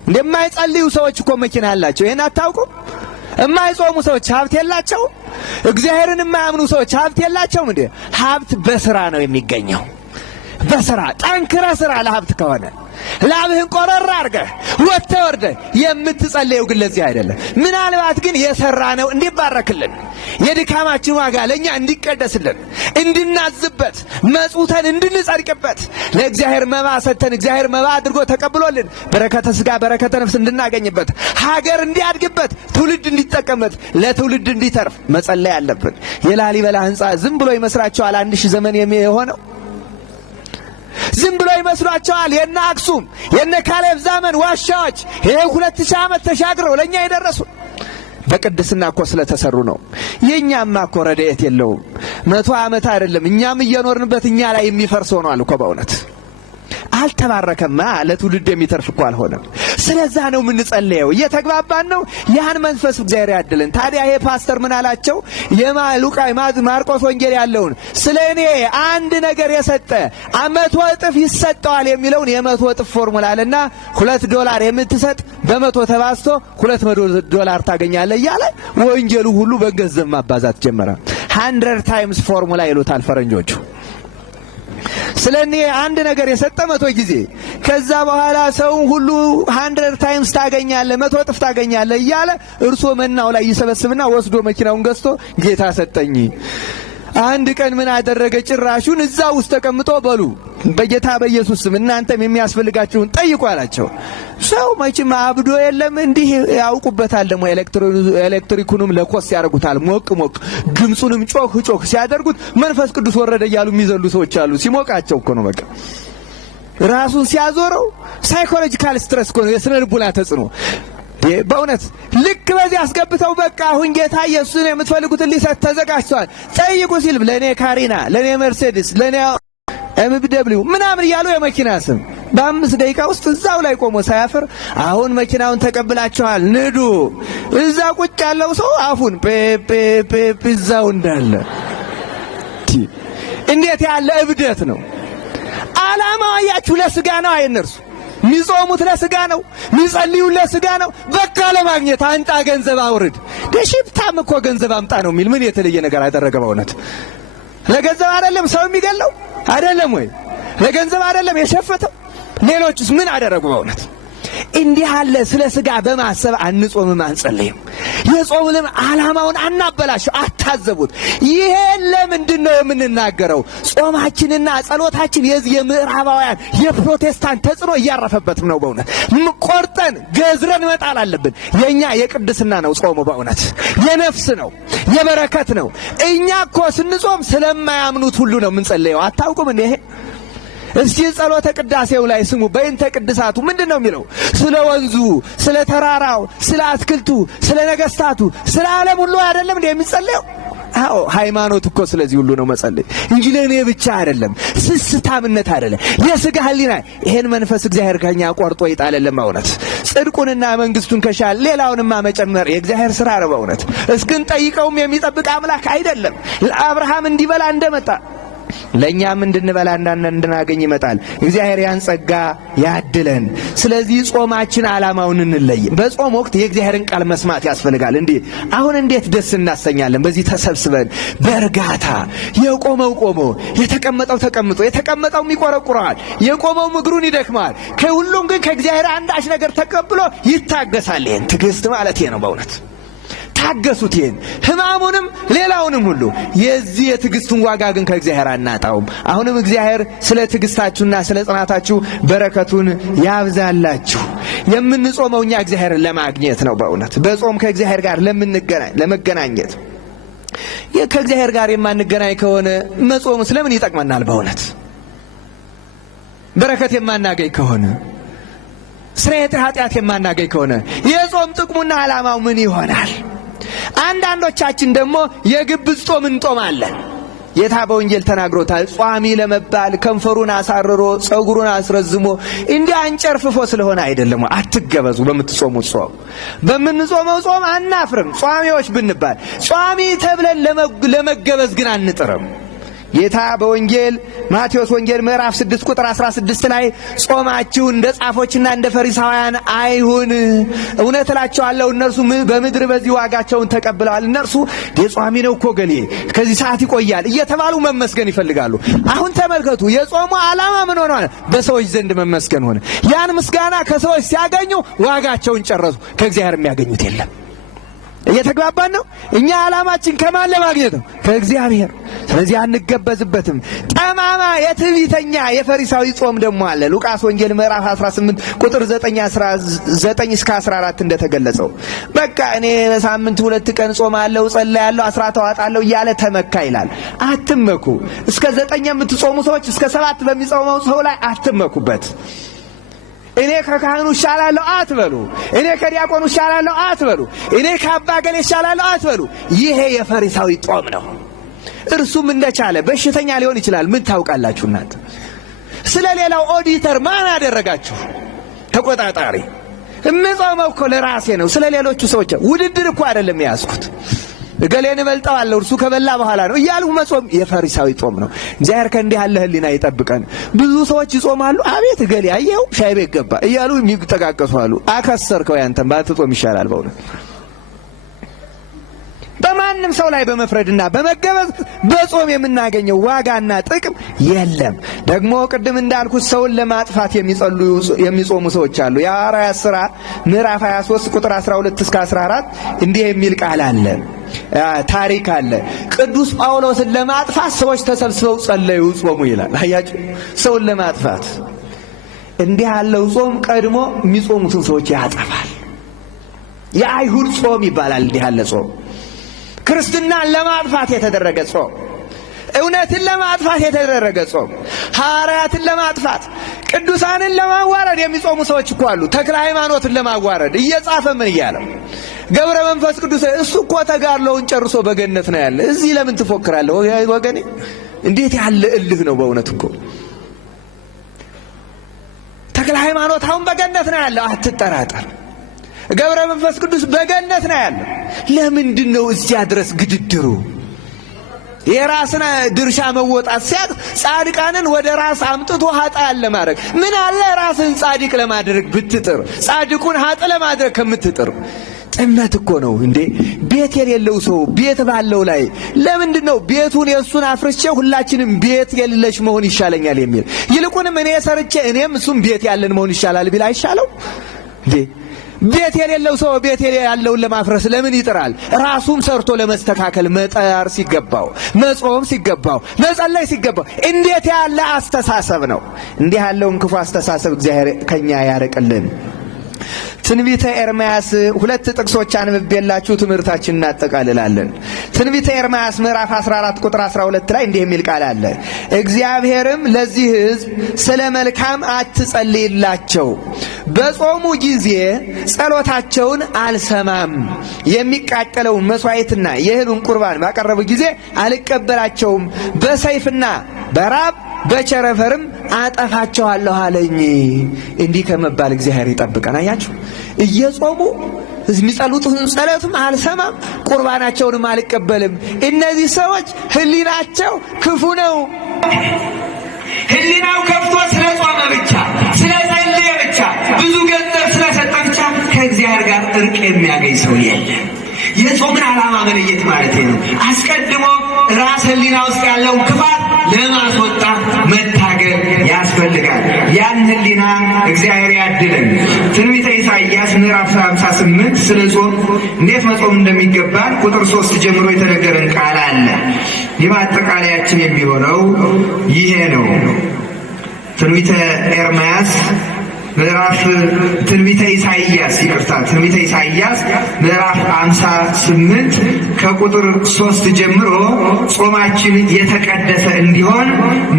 እንደማይጸልዩ ሰዎች እኮ መኪና አላቸው። ይሄን አታውቁም? የማይጾሙ ሰዎች ሀብት የላቸውም? እግዚአብሔርን የማያምኑ ሰዎች ሀብት የላቸውም እንዴ? ሀብት በስራ ነው የሚገኘው። በስራ ጠንክረ ስራ። ለሀብት ከሆነ ላብህን ቆረር አድርገህ ወጥተህ ወርደህ የምትጸለየው ግን ለዚህ አይደለም። ምናልባት ግን የሰራ ነው እንዲባረክልን፣ የድካማችን ዋጋ ለእኛ እንዲቀደስልን፣ እንድናዝበት፣ መጽውተን እንድንጸድቅበት፣ ለእግዚአብሔር መባ ሰጥተን እግዚአብሔር መባ አድርጎ ተቀብሎልን በረከተ ሥጋ በረከተ ነፍስ እንድናገኝበት፣ ሀገር እንዲያድግበት፣ ትውልድ እንዲጠቀምበት፣ ለትውልድ እንዲተርፍ መጸለይ አለብን። የላሊበላ ሕንፃ ዝም ብሎ ይመስላችኋል 1000 ዘመን የሆነው? ዝም ብሎ ይመስሏቸዋል? የነ አክሱም የነ ካሌብ ዘመን ዋሻዎች ይሄ 2000 ዓመት ተሻግረው ለኛ የደረሱ በቅድስና እኮ ስለተሰሩ ነው። የኛማ እኮ ረድኤት የለውም። 100 ዓመት አይደለም እኛም እየኖርንበት እኛ ላይ የሚፈርስ ሆኗል እኮ በእውነት አልተባረከማ። ለትውልድ የሚተርፍ እኮ አልሆነም። ስለዛ ነው የምንጸልየው። እየተግባባን ነው። ያን መንፈስ እግዚአብሔር ያድልን። ታዲያ ይሄ ፓስተር ምን አላቸው? ማርቆስ ወንጌል ያለውን ስለ እኔ አንድ ነገር የሰጠ 100 እጥፍ ይሰጠዋል የሚለውን የ100 እጥፍ ፎርሙላ አለና $2 የምትሰጥ በ100 ተባዝቶ $200 ታገኛለህ እያለ ወንጌሉ ሁሉ በገንዘብ ማባዛት ጀመረ። 100 ታይምስ ፎርሙላ ይሉታል ፈረንጆቹ። ስለኔ አንድ ነገር የሰጠ 100 ጊዜ ከዛ በኋላ ሰው ሁሉ 100 ታይምስ ታገኛለህ 100 እጥፍ ታገኛለህ እያለ እርሶ መናው ላይ ይሰበስብና ወስዶ መኪናውን ገዝቶ ጌታ ሰጠኝ። አንድ ቀን ምን አደረገ? ጭራሹን እዛ ውስጥ ተቀምጦ በሉ በጌታ በኢየሱስ ስም እናንተም የሚያስፈልጋችሁን ጠይቁ አላቸው። ሰው መቼም አብዶ የለም እንዲህ ያውቁበታል። ደግሞ ኤሌክትሪኩንም ለኮስ ያደርጉታል። ሞቅ ሞቅ ድምጹንም ጮክ ጮክ ሲያደርጉት መንፈስ ቅዱስ ወረደ እያሉ የሚዘሉ ሰዎች አሉ። ሲሞቃቸው እኮ ነው በቃ ራሱን ሲያዞረው ሳይኮሎጂካል ስትረስ እኮ ነው፣ የስነ ልቡና ተጽዕኖ። በእውነት ልክ በዚህ አስገብተው በቃ አሁን ጌታ ኢየሱስን የምትፈልጉትን ሊሰጥ ተዘጋጅቷል ጠይቁ ሲል ለኔ ካሪና፣ ለኔ መርሴዲስ፣ ለኔ ኤምቢደብሊው ምናምን እያሉ የመኪና ስም በ5 ደቂቃ ውስጥ እዛው ላይ ቆሞ ሳያፍር አሁን መኪናውን ተቀብላችኋል ንዱ። እዛ ቁጭ ያለው ሰው አፉን ፔ እዛው እንዳለ። እንዴት ያለ እብደት ነው! ዓላማው አያችሁ ለሥጋ ነው። አይነርሱ ሚጾሙት ለሥጋ ነው፣ ሚጸልዩት ለሥጋ ነው። በቃ ለማግኘት አንጣ ገንዘብ አውርድ። ደሽብታም እኮ ገንዘብ አምጣ ነው የሚል ምን የተለየ ነገር አደረገ? በእውነት ለገንዘብ አይደለም ሰው የሚገለው አይደለም ወይ? ለገንዘብ አይደለም የሸፈተው? ሌሎችስ ምን አደረጉ? በእውነት እንዲህ አለ ስለ ሥጋ በማሰብ አንጾምም አንጸልይም። የጾምንም ዓላማውን አናበላሽው፣ አታዘቡት። ይሄ ለምንድን ነው የምንናገረው? ጾማችንና ጸሎታችን የዚህ የምዕራባውያን የፕሮቴስታንት ተጽዕኖ እያረፈበትም ነው። በእውነት ቆርጠን ገዝረን መጣል አለብን። የኛ የቅድስና ነው ጾሙ፣ በእውነት የነፍስ ነው፣ የበረከት ነው። እኛ እኮ ስንጾም ስለማያምኑት ሁሉ ነው የምንጸልየው። አታውቁም እንዴ? እስቲ ጸሎተ ቅዳሴው ላይ ስሙ። በእንተ ቅድሳቱ ምንድን ነው የሚለው? ስለ ወንዙ፣ ስለ ተራራው፣ ስለ አትክልቱ፣ ስለ ነገስታቱ፣ ስለ ዓለም ሁሉ አይደለም እንዴ የሚጸለየው? አዎ ሃይማኖት እኮ ስለዚህ ሁሉ ነው መጸለይ እንጂ ለኔ ብቻ አይደለም። ስስታምነት አይደለም፣ የሥጋ ህሊና። ይሄን መንፈስ እግዚአብሔር ከኛ ቆርጦ ይጣለልን። በእውነት ጽድቁንና መንግስቱን ከሻል ሌላውንማ መጨመር የእግዚአብሔር ሥራ ነው። በእውነት እስክንጠይቀውም የሚጠብቅ አምላክ አይደለም። ለአብርሃም እንዲበላ እንደመጣ ለእኛም እንድንበላና እንድናገኝ ይመጣል። እግዚአብሔር ያን ጸጋ ያድለን። ስለዚህ ጾማችን ዓላማውን እንለይ። በጾም ወቅት የእግዚአብሔርን ቃል መስማት ያስፈልጋል። እንዲህ አሁን እንዴት ደስ እናሰኛለን በዚህ ተሰብስበን በእርጋታ። የቆመው ቆሞ፣ የተቀመጠው ተቀምጦ፣ የተቀመጠው ይቆረቁረዋል፣ የቆመው እግሩን ይደክማል። ከሁሉም ግን ከእግዚአብሔር አንዳች ነገር ተቀብሎ ይታገሳል። ይህን ትዕግስት ማለት ነው በእውነት ታገሱት። ይህን ሕማሙንም ሌላውንም ሁሉ። የዚህ የትዕግስቱን ዋጋ ግን ከእግዚአብሔር አናጣውም። አሁንም እግዚአብሔር ስለ ትዕግስታችሁና ስለ ጽናታችሁ በረከቱን ያብዛላችሁ። የምንጾመው እኛ እግዚአብሔርን ለማግኘት ነው። በእውነት በጾም ከእግዚአብሔር ጋር ለመገናኘት። ከእግዚአብሔር ጋር የማንገናኝ ከሆነ መጾም ስለምን ይጠቅመናል? በእውነት በረከት የማናገኝ ከሆነ፣ ስርየተ ኃጢአት የማናገኝ ከሆነ የጾም ጥቅሙና ዓላማው ምን ይሆናል? አንዳንዶቻችን ደግሞ የግብዝ ጾም እንጦማለን። ጌታ በወንጌል ተናግሮታል። ጿሚ ለመባል ከንፈሩን አሳርሮ ጸጉሩን አስረዝሞ እንዲህ አንጨርፍፎ ስለሆነ አይደለም። አትገበዙ በምትጾሙት ጾም። በምንጾመው ጾም አናፍርም ጿሚዎች ብንባል። ጿሚ ተብለን ለመገበዝ ግን አንጥርም። ጌታ በወንጌል ማቴዎስ ወንጌል ምዕራፍ 6 ቁጥር 16 ላይ ጾማችሁ እንደ ጻፎችና እንደ ፈሪሳውያን አይሁን፣ እውነት እላቸዋለሁ እነርሱ በምድር በዚህ ዋጋቸውን ተቀብለዋል። እነርሱ የጿሚ ነው እኮ ገሌ ከዚህ ሰዓት ይቆያል እየተባሉ መመስገን ይፈልጋሉ። አሁን ተመልከቱ፣ የጾሙ ዓላማ ምን ሆነ? በሰዎች ዘንድ መመስገን ሆነ። ያን ምስጋና ከሰዎች ሲያገኙ ዋጋቸውን ጨረሱ። ከእግዚአብሔር የሚያገኙት የለም። እየተግባባን ነው። እኛ ዓላማችን ከማን ለማግኘት ነው? ከእግዚአብሔር። ስለዚህ አንገበዝበትም። ጠማማ የትዕቢተኛ የፈሪሳዊ ጾም ደግሞ አለ። ሉቃስ ወንጌል ምዕራፍ 18 ቁጥር 9 እስከ 14 እንደተገለጸው በቃ እኔ በሳምንት 2 ቀን ጾማለሁ፣ ጸልያለሁ፣ አስራት አወጣለሁ እያለ ተመካ ይላል። አትመኩ። እስከ 9 የምትጾሙ ሰዎች እስከ 7 በሚጾመው ሰው ላይ አትመኩበት። እኔ ከካህኑ እሻላለሁ አትበሉ። እኔ ከዲያቆኑ እሻላለሁ አትበሉ። እኔ ከአባ ገሌ እሻላለሁ አትበሉ። ይሄ የፈሪሳዊ ጾም ነው። እርሱም እንደቻለ በሽተኛ ሊሆን ይችላል። ምን ታውቃላችሁ እናንተ? ስለ ሌላው ኦዲተር ማን አደረጋችሁ? ተቆጣጣሪ። እምጾመው እኮ ለራሴ ነው። ስለ ሌሎቹ ሰዎች ውድድር እኮ አይደለም ያዝኩት። እገሌን እበልጠዋለሁ እርሱ ከበላ በኋላ ነው እያሉ መጾም የፈሪሳዊ ጾም ነው። እግዚአብሔር ከእንዲህ ያለ ሕሊና ይጠብቀን። ብዙ ሰዎች ይጾማሉ። አቤት እገሌ አየው ሻይ ቤት ገባ እያሉ የሚጠቃቀሱ አሉ። አከሰርከው፣ ያንተም ባትጾም ይሻላል በእውነት። በማንም ሰው ላይ በመፍረድና በመገበዝ በጾም የምናገኘው ዋጋና ጥቅም የለም። ደግሞ ቅድም እንዳልኩት ሰውን ለማጥፋት የሚጾሙ ሰዎች አሉ። የሐዋርያት ሥራ ምዕራፍ 23 ቁጥር 12 እስከ 14 እንዲህ የሚል ቃል አለ፣ ታሪክ አለ። ቅዱስ ጳውሎስን ለማጥፋት ሰዎች ተሰብስበው ጸለዩ፣ ጾሙ ይላል። አያችሁ፣ ሰውን ለማጥፋት እንዲህ ያለው ጾም ቀድሞ የሚጾሙትን ሰዎች ያጠፋል። የአይሁድ ጾም ይባላል። እንዲህ ያለ ጾም ክርስትናን ለማጥፋት የተደረገ ጾም፣ እውነትን ለማጥፋት የተደረገ ጾም፣ ሐዋርያትን ለማጥፋት ቅዱሳንን ለማዋረድ የሚጾሙ ሰዎች እኮ አሉ። ተክለ ሃይማኖትን ለማዋረድ እየጻፈ ምን እያለው ገብረ መንፈስ ቅዱስ እሱ እኮ ተጋድሎውን ጨርሶ በገነት ነው ያለ። እዚህ ለምን ትፎክራለህ ወገኔ? እንዴት ያለ እልህ ነው በእውነት እኮ። ተክለ ሃይማኖት አሁን በገነት ነው ያለ፣ አትጠራጠር። ገብረ መንፈስ ቅዱስ በገነት ነው ያለ። ለምንድን ነው እዚያ ድረስ ግድድሩ? የራስን ድርሻ መወጣት ሲያቅ ጻድቃንን ወደ ራስ አምጥቶ ኃጥአን ለማድረግ ምን አለ? ራስን ጻድቅ ለማድረግ ብትጥር፣ ጻድቁን ኃጥ ለማድረግ ከምትጥር። ጥመት እኮ ነው እንዴ! ቤት የሌለው ሰው ቤት ባለው ላይ ለምንድን ነው ቤቱን የእሱን አፍርቼ ሁላችንም ቤት የሌለሽ መሆን ይሻለኛል የሚል? ይልቁንም እኔ ሰርቼ እኔም እሱም ቤት ያለን መሆን ይሻላል ቢል አይሻለው እንዴ? ቤት የሌለው ሰው ቤት ያለውን ለማፍረስ ለምን ይጥራል? ራሱም ሰርቶ ለመስተካከል መጣር ሲገባው፣ መጾም ሲገባው፣ መጸለይ ሲገባው እንዴት ያለ አስተሳሰብ ነው! እንዲህ ያለውን ክፉ አስተሳሰብ እግዚአብሔር ከኛ ያርቅልን። ትንቢተ ኤርምያስ 2 ጥቅሶች አንብቤላችሁ ትምህርታችንን እናጠቃልላለን። ትንቢተ ኤርምያስ ምዕራፍ 14 ቁጥር 12 ላይ እንዲህ የሚል ቃል አለ። እግዚአብሔርም ለዚህ ሕዝብ ስለ መልካም አትጸልይላቸው፣ በጾሙ ጊዜ ጸሎታቸውን አልሰማም፣ የሚቃጠለውን መሥዋዕትና የእህሉን ቁርባን ባቀረቡ ጊዜ አልቀበላቸውም፣ በሰይፍና በራብ በቸረፈርም አጠፋቸዋለሁ አለኝ። እንዲህ ከመባል እግዚአብሔር ይጠብቀን። አያችሁ፣ እየጾሙ የሚጸልዩትን ጸሎትም አልሰማም፣ ቁርባናቸውንም አልቀበልም። እነዚህ ሰዎች ህሊናቸው ክፉ ነው። ህሊናው ከፍቶ ስለጾመ ብቻ፣ ስለጸለየ ብቻ፣ ብዙ ገንዘብ ስለሰጠ ብቻ ከእግዚአብሔር ጋር እርቅ የሚያገኝ ሰው የለም። የጾምን ዓላማ መለየት ማለት ነው። አስቀድሞ ራስ ህሊና ውስጥ ያለውን ክፋት ለማስወጣት መታገል ያስፈልጋል። ያን ህሊና እግዚአብሔር ያድለን። ትንቢተ ኢሳይያስ ምዕራፍ 58 ስለ ጾም እንዴት መጾም እንደሚገባን ቁጥር 3 ጀምሮ የተነገረን ቃል አለ። የማጠቃለያችን የሚሆነው ይሄ ነው። ትንቢተ ኤርምያስ ትንቢተ ኢሳይያስ ምዕራፍ 58 ከቁጥር 3 ጀምሮ ጾማችን የተቀደሰ እንዲሆን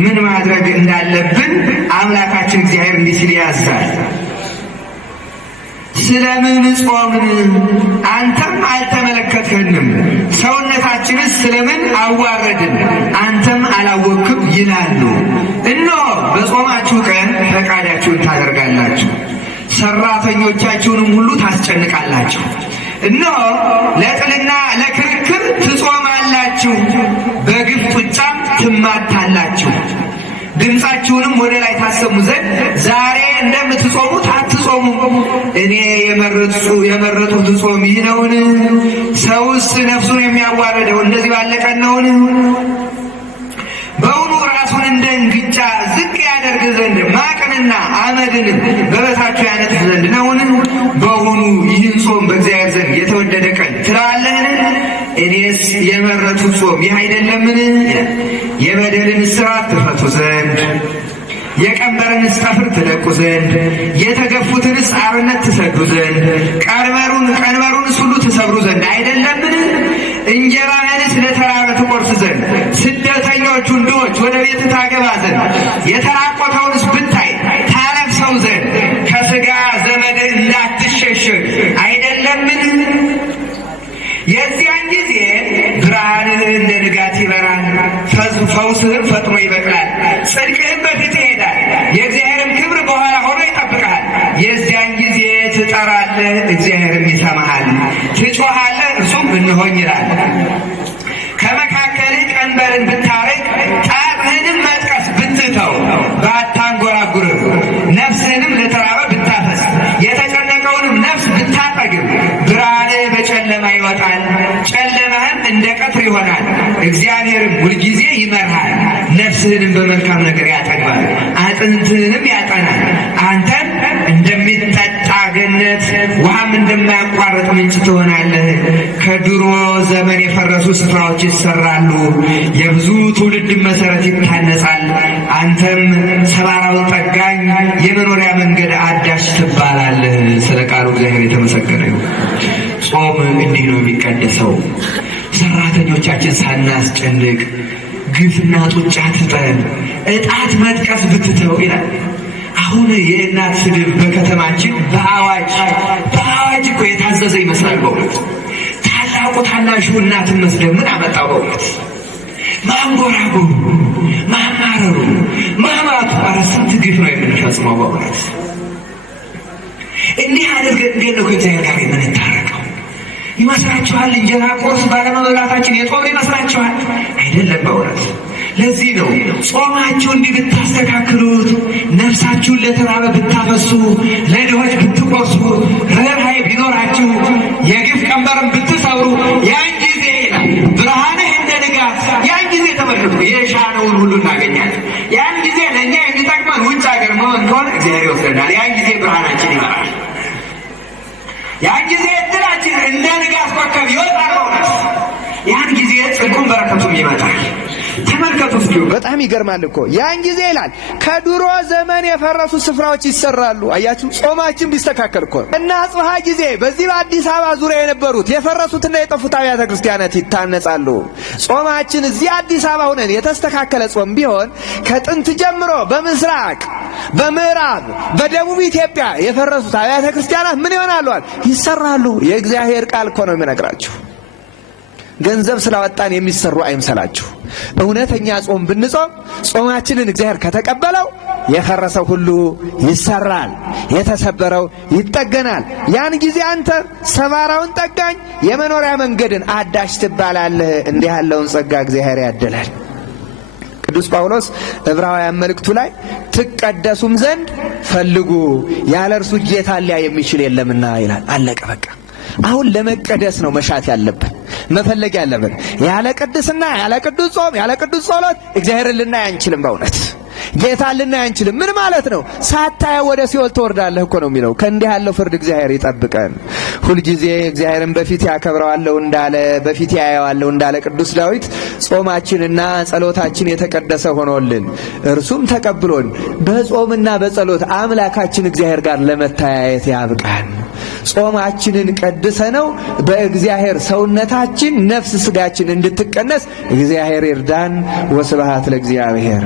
ምን ማድረግ እንዳለብን አምላካችን እግዚአብሔር እንዲህ ሲል ያዛል። ስለምን ጾምን? አንተም አልተመለከትህንም። ሰውነታችንስ ስለምን አዋረድን? አንተም አላወቅም ይላሉ። እነሆ በጾማችሁ ቀን ፈቃዳችሁን ታደርጋላችሁ፣ ሰራተኞቻችሁንም ሁሉ ታስጨንቃላችሁ። እነሆ ለጥልና ለክርክር ትጾማላችሁ፣ በግፍ ጡጫም ትማታላችሁ። ድምፃችሁንም ወደ ላይ ታሰሙ ዘንድ ዛሬ እንደምትጾሙት አትጾሙ። እኔ የመረጡት ጾም ይህ ነውን? ሰውስ ነፍሱን የሚያዋርደው እንደዚህ ባለ ቀን ነውን? በውኑ ራሱን እንደ እንግጫ ዝቅ ያደርግ ዘንድ ማቅንና አመድንም በበታችሁ ያነጥፍ ዘንድ ነውን? በውኑ ይህን ጾም በእግዚአብሔር ዘንድ የተወደደ ቀን ትለዋለህን? እኔስ የመረጡት ጾም ይህ አይደለምን? የበደልን እስራት ትፈቱ ዘንድ፣ የቀንበርንስ ጠፍር ትለቁ ዘንድ፣ የተገፉትንስ አርነት ትሰዱ ዘንድ፣ ቀንበሩንስ ሁሉ ትሰብሩ ዘንድ አይደለምን? እንጀራህንስ ለተራበ ትቆርስ ዘንድ፣ ስደተኞቹን ድሆች ወደ ቤት ታገባ ዘንድ፣ የተራቆተውንስ ብታይ ታለብሰው ዘንድ፣ ከሥጋ ዘመድ እንዳትሸሸግ አይደለምን? የዚያን ጊዜ ብርሃንህ እንደ ንጋት ይበራል፣ ፈውስህም ፈጥኖ ይበቅላል፣ ጽድቅህም በፊት ይሄዳል፣ የእግዚአብሔርም ክብር በኋላ ሆኖ ይጠብቅሃል። የዚያን ጊዜ ትጠራለህ፣ እግዚአብሔርም ይሰማሃል፣ ትጮኻለህ፣ እርሱም እንሆኝ ይላል። ከመካከልህ ቀንበርን ብታርቅ፣ ጣትህንም መጥቀስ ብትተው፣ ባታንጎራጉርም፣ ነፍስህንም ለተራበ ብታፈስ፣ የተጨነቀውንም ነፍስ ብታጠግብ፣ ብርሃንህ በጨለማ ይወጣል፣ ጨለማህም እንደ ቀትር ይሆናል። እግዚአብሔርም ሁልጊዜ ይመርሃል፣ ነፍስህንም በመልካም ነገር ያጠግባል፣ አጥንትህንም ያጠናል። አንተን እንደሚጠጣ ገነት ውሃም እንደማያቋርጥ ምንጭ ትሆናለህ። ከድሮ ዘመን የፈረሱ ስፍራዎች ይሰራሉ፣ የብዙ ትውልድ መሰረት ይታነጻል። አንተም ሰባራውን ጠጋኝ፣ የመኖሪያ መንገድ አዳሽ ትባላለህ። ስለ ቃሉ እግዚአብሔር የተመሰገነ ይሁን። ጾም እንዲህ ነው የሚቀደሰው። ሰራተኞቻችን ሳናስጨንቅ፣ ግፍና ጡጫ ትተን፣ እጣት መጥቀስ ብትተው ይላል። አሁን የእናት ስድብ በከተማችን በአዋጅ እኮ የታዘዘ ይመስላል። በእውነት ታላቁ ታናሹ እናትን መስደብ ምን አመጣው? በእውነት ማንጎራጎሩ፣ ማማረሩ፣ ማማቱ፣ ኧረ ስንት ግፍ ነው የምንፈጽመው በእውነት። እንዲህ አድርገን እንዴት ነው ከእግዚአብሔር ጋር የምንታረቀው? ይመስላችኋል? እንጀራ ቁርስ ባለመብላታችን የጦር ይመስላችኋል? አይደለም በእውነት። ለዚህ ነው ጾማችሁ እንዲህ ብታስተካክሉት፣ ነፍሳችሁን ለተራበ ብታፈሱ፣ ለድሆች ብትቆርሱ፣ ርኅራኄ ቢኖራችሁ፣ የግፍ ቀንበርን ብትሰብሩ፣ ያን ጊዜ ብርሃንህ እንደ ንጋት፣ ያን ጊዜ ተመልከቱ የሻነውን ሁሉ እናገኛለን። ያን ጊዜ ለእኛ የሚጠቅመን ውጭ ሀገር መሆን ከሆነ እግዚአብሔር ይወስደናል። ያን ጊዜ ብርሃናችን ይመራል። ያን ጊዜ እድላችን እንደ ንጋት ኮከብ ይወጣል። ያን ጊዜ ጽድቁም በረከቱም ይመጣል። ተመልከቱ እስኪ፣ በጣም ይገርማል እኮ። ያን ጊዜ ይላል ከድሮ ዘመን የፈረሱ ስፍራዎች ይሰራሉ። አያችሁ፣ ጾማችን ቢስተካከል እኮ እና አጽብሃ ጊዜ በዚህ በአዲስ አበባ ዙሪያ የነበሩት የፈረሱትና የጠፉት አብያተ ክርስቲያናት ይታነጻሉ። ጾማችን እዚህ አዲስ አበባ ሆነን የተስተካከለ ጾም ቢሆን ከጥንት ጀምሮ በምስራቅ፣ በምዕራብ፣ በደቡብ ኢትዮጵያ የፈረሱት አብያተ ክርስቲያናት ምን ይሆናሉ? ይሰራሉ። የእግዚአብሔር ቃል እኮ ነው የሚነግራችሁ። ገንዘብ ስላወጣን የሚሰሩ አይምሰላችሁ። እውነተኛ ጾም ብንጾም ጾማችንን እግዚአብሔር ከተቀበለው የፈረሰው ሁሉ ይሰራል፣ የተሰበረው ይጠገናል። ያን ጊዜ አንተ ሰባራውን ጠጋኝ፣ የመኖሪያ መንገድን አዳሽ ትባላለህ። እንዲህ ያለውን ጸጋ እግዚአብሔር ያደላል። ቅዱስ ጳውሎስ ዕብራውያን መልእክቱ ላይ ትቀደሱም ዘንድ ፈልጉ፣ ያለ እርሱ ጌታ ሊያይ የሚችል የለምና ይላል። አለቀ በቃ። አሁን ለመቀደስ ነው መሻት ያለብን፣ መፈለግ ያለብን። ያለ ቅድስና፣ ያለ ቅዱስ ጾም፣ ያለ ቅዱስ ጸሎት እግዚአብሔርን ልናይ አንችልም። በእውነት ጌታን ልናይ አንችልም። ምን ማለት ነው? ሳታየው ወደ ሲኦል ትወርዳለህ እኮ ነው የሚለው። ከእንዲህ ያለው ፍርድ እግዚአብሔር ይጠብቀን። ሁልጊዜ እግዚአብሔርን በፊት ያከብረዋለሁ እንዳለ፣ በፊት ያየዋለሁ እንዳለ ቅዱስ ዳዊት ጾማችንና ጸሎታችን የተቀደሰ ሆኖልን እርሱም ተቀብሎን በጾምና በጸሎት አምላካችን እግዚአብሔር ጋር ለመተያየት ያብቃን። ጾማችንን ቀድሰ ነው በእግዚአብሔር ሰውነታችን ነፍስ ስጋችን እንድትቀነስ እግዚአብሔር ይርዳን። ወስብሐት ለእግዚአብሔር።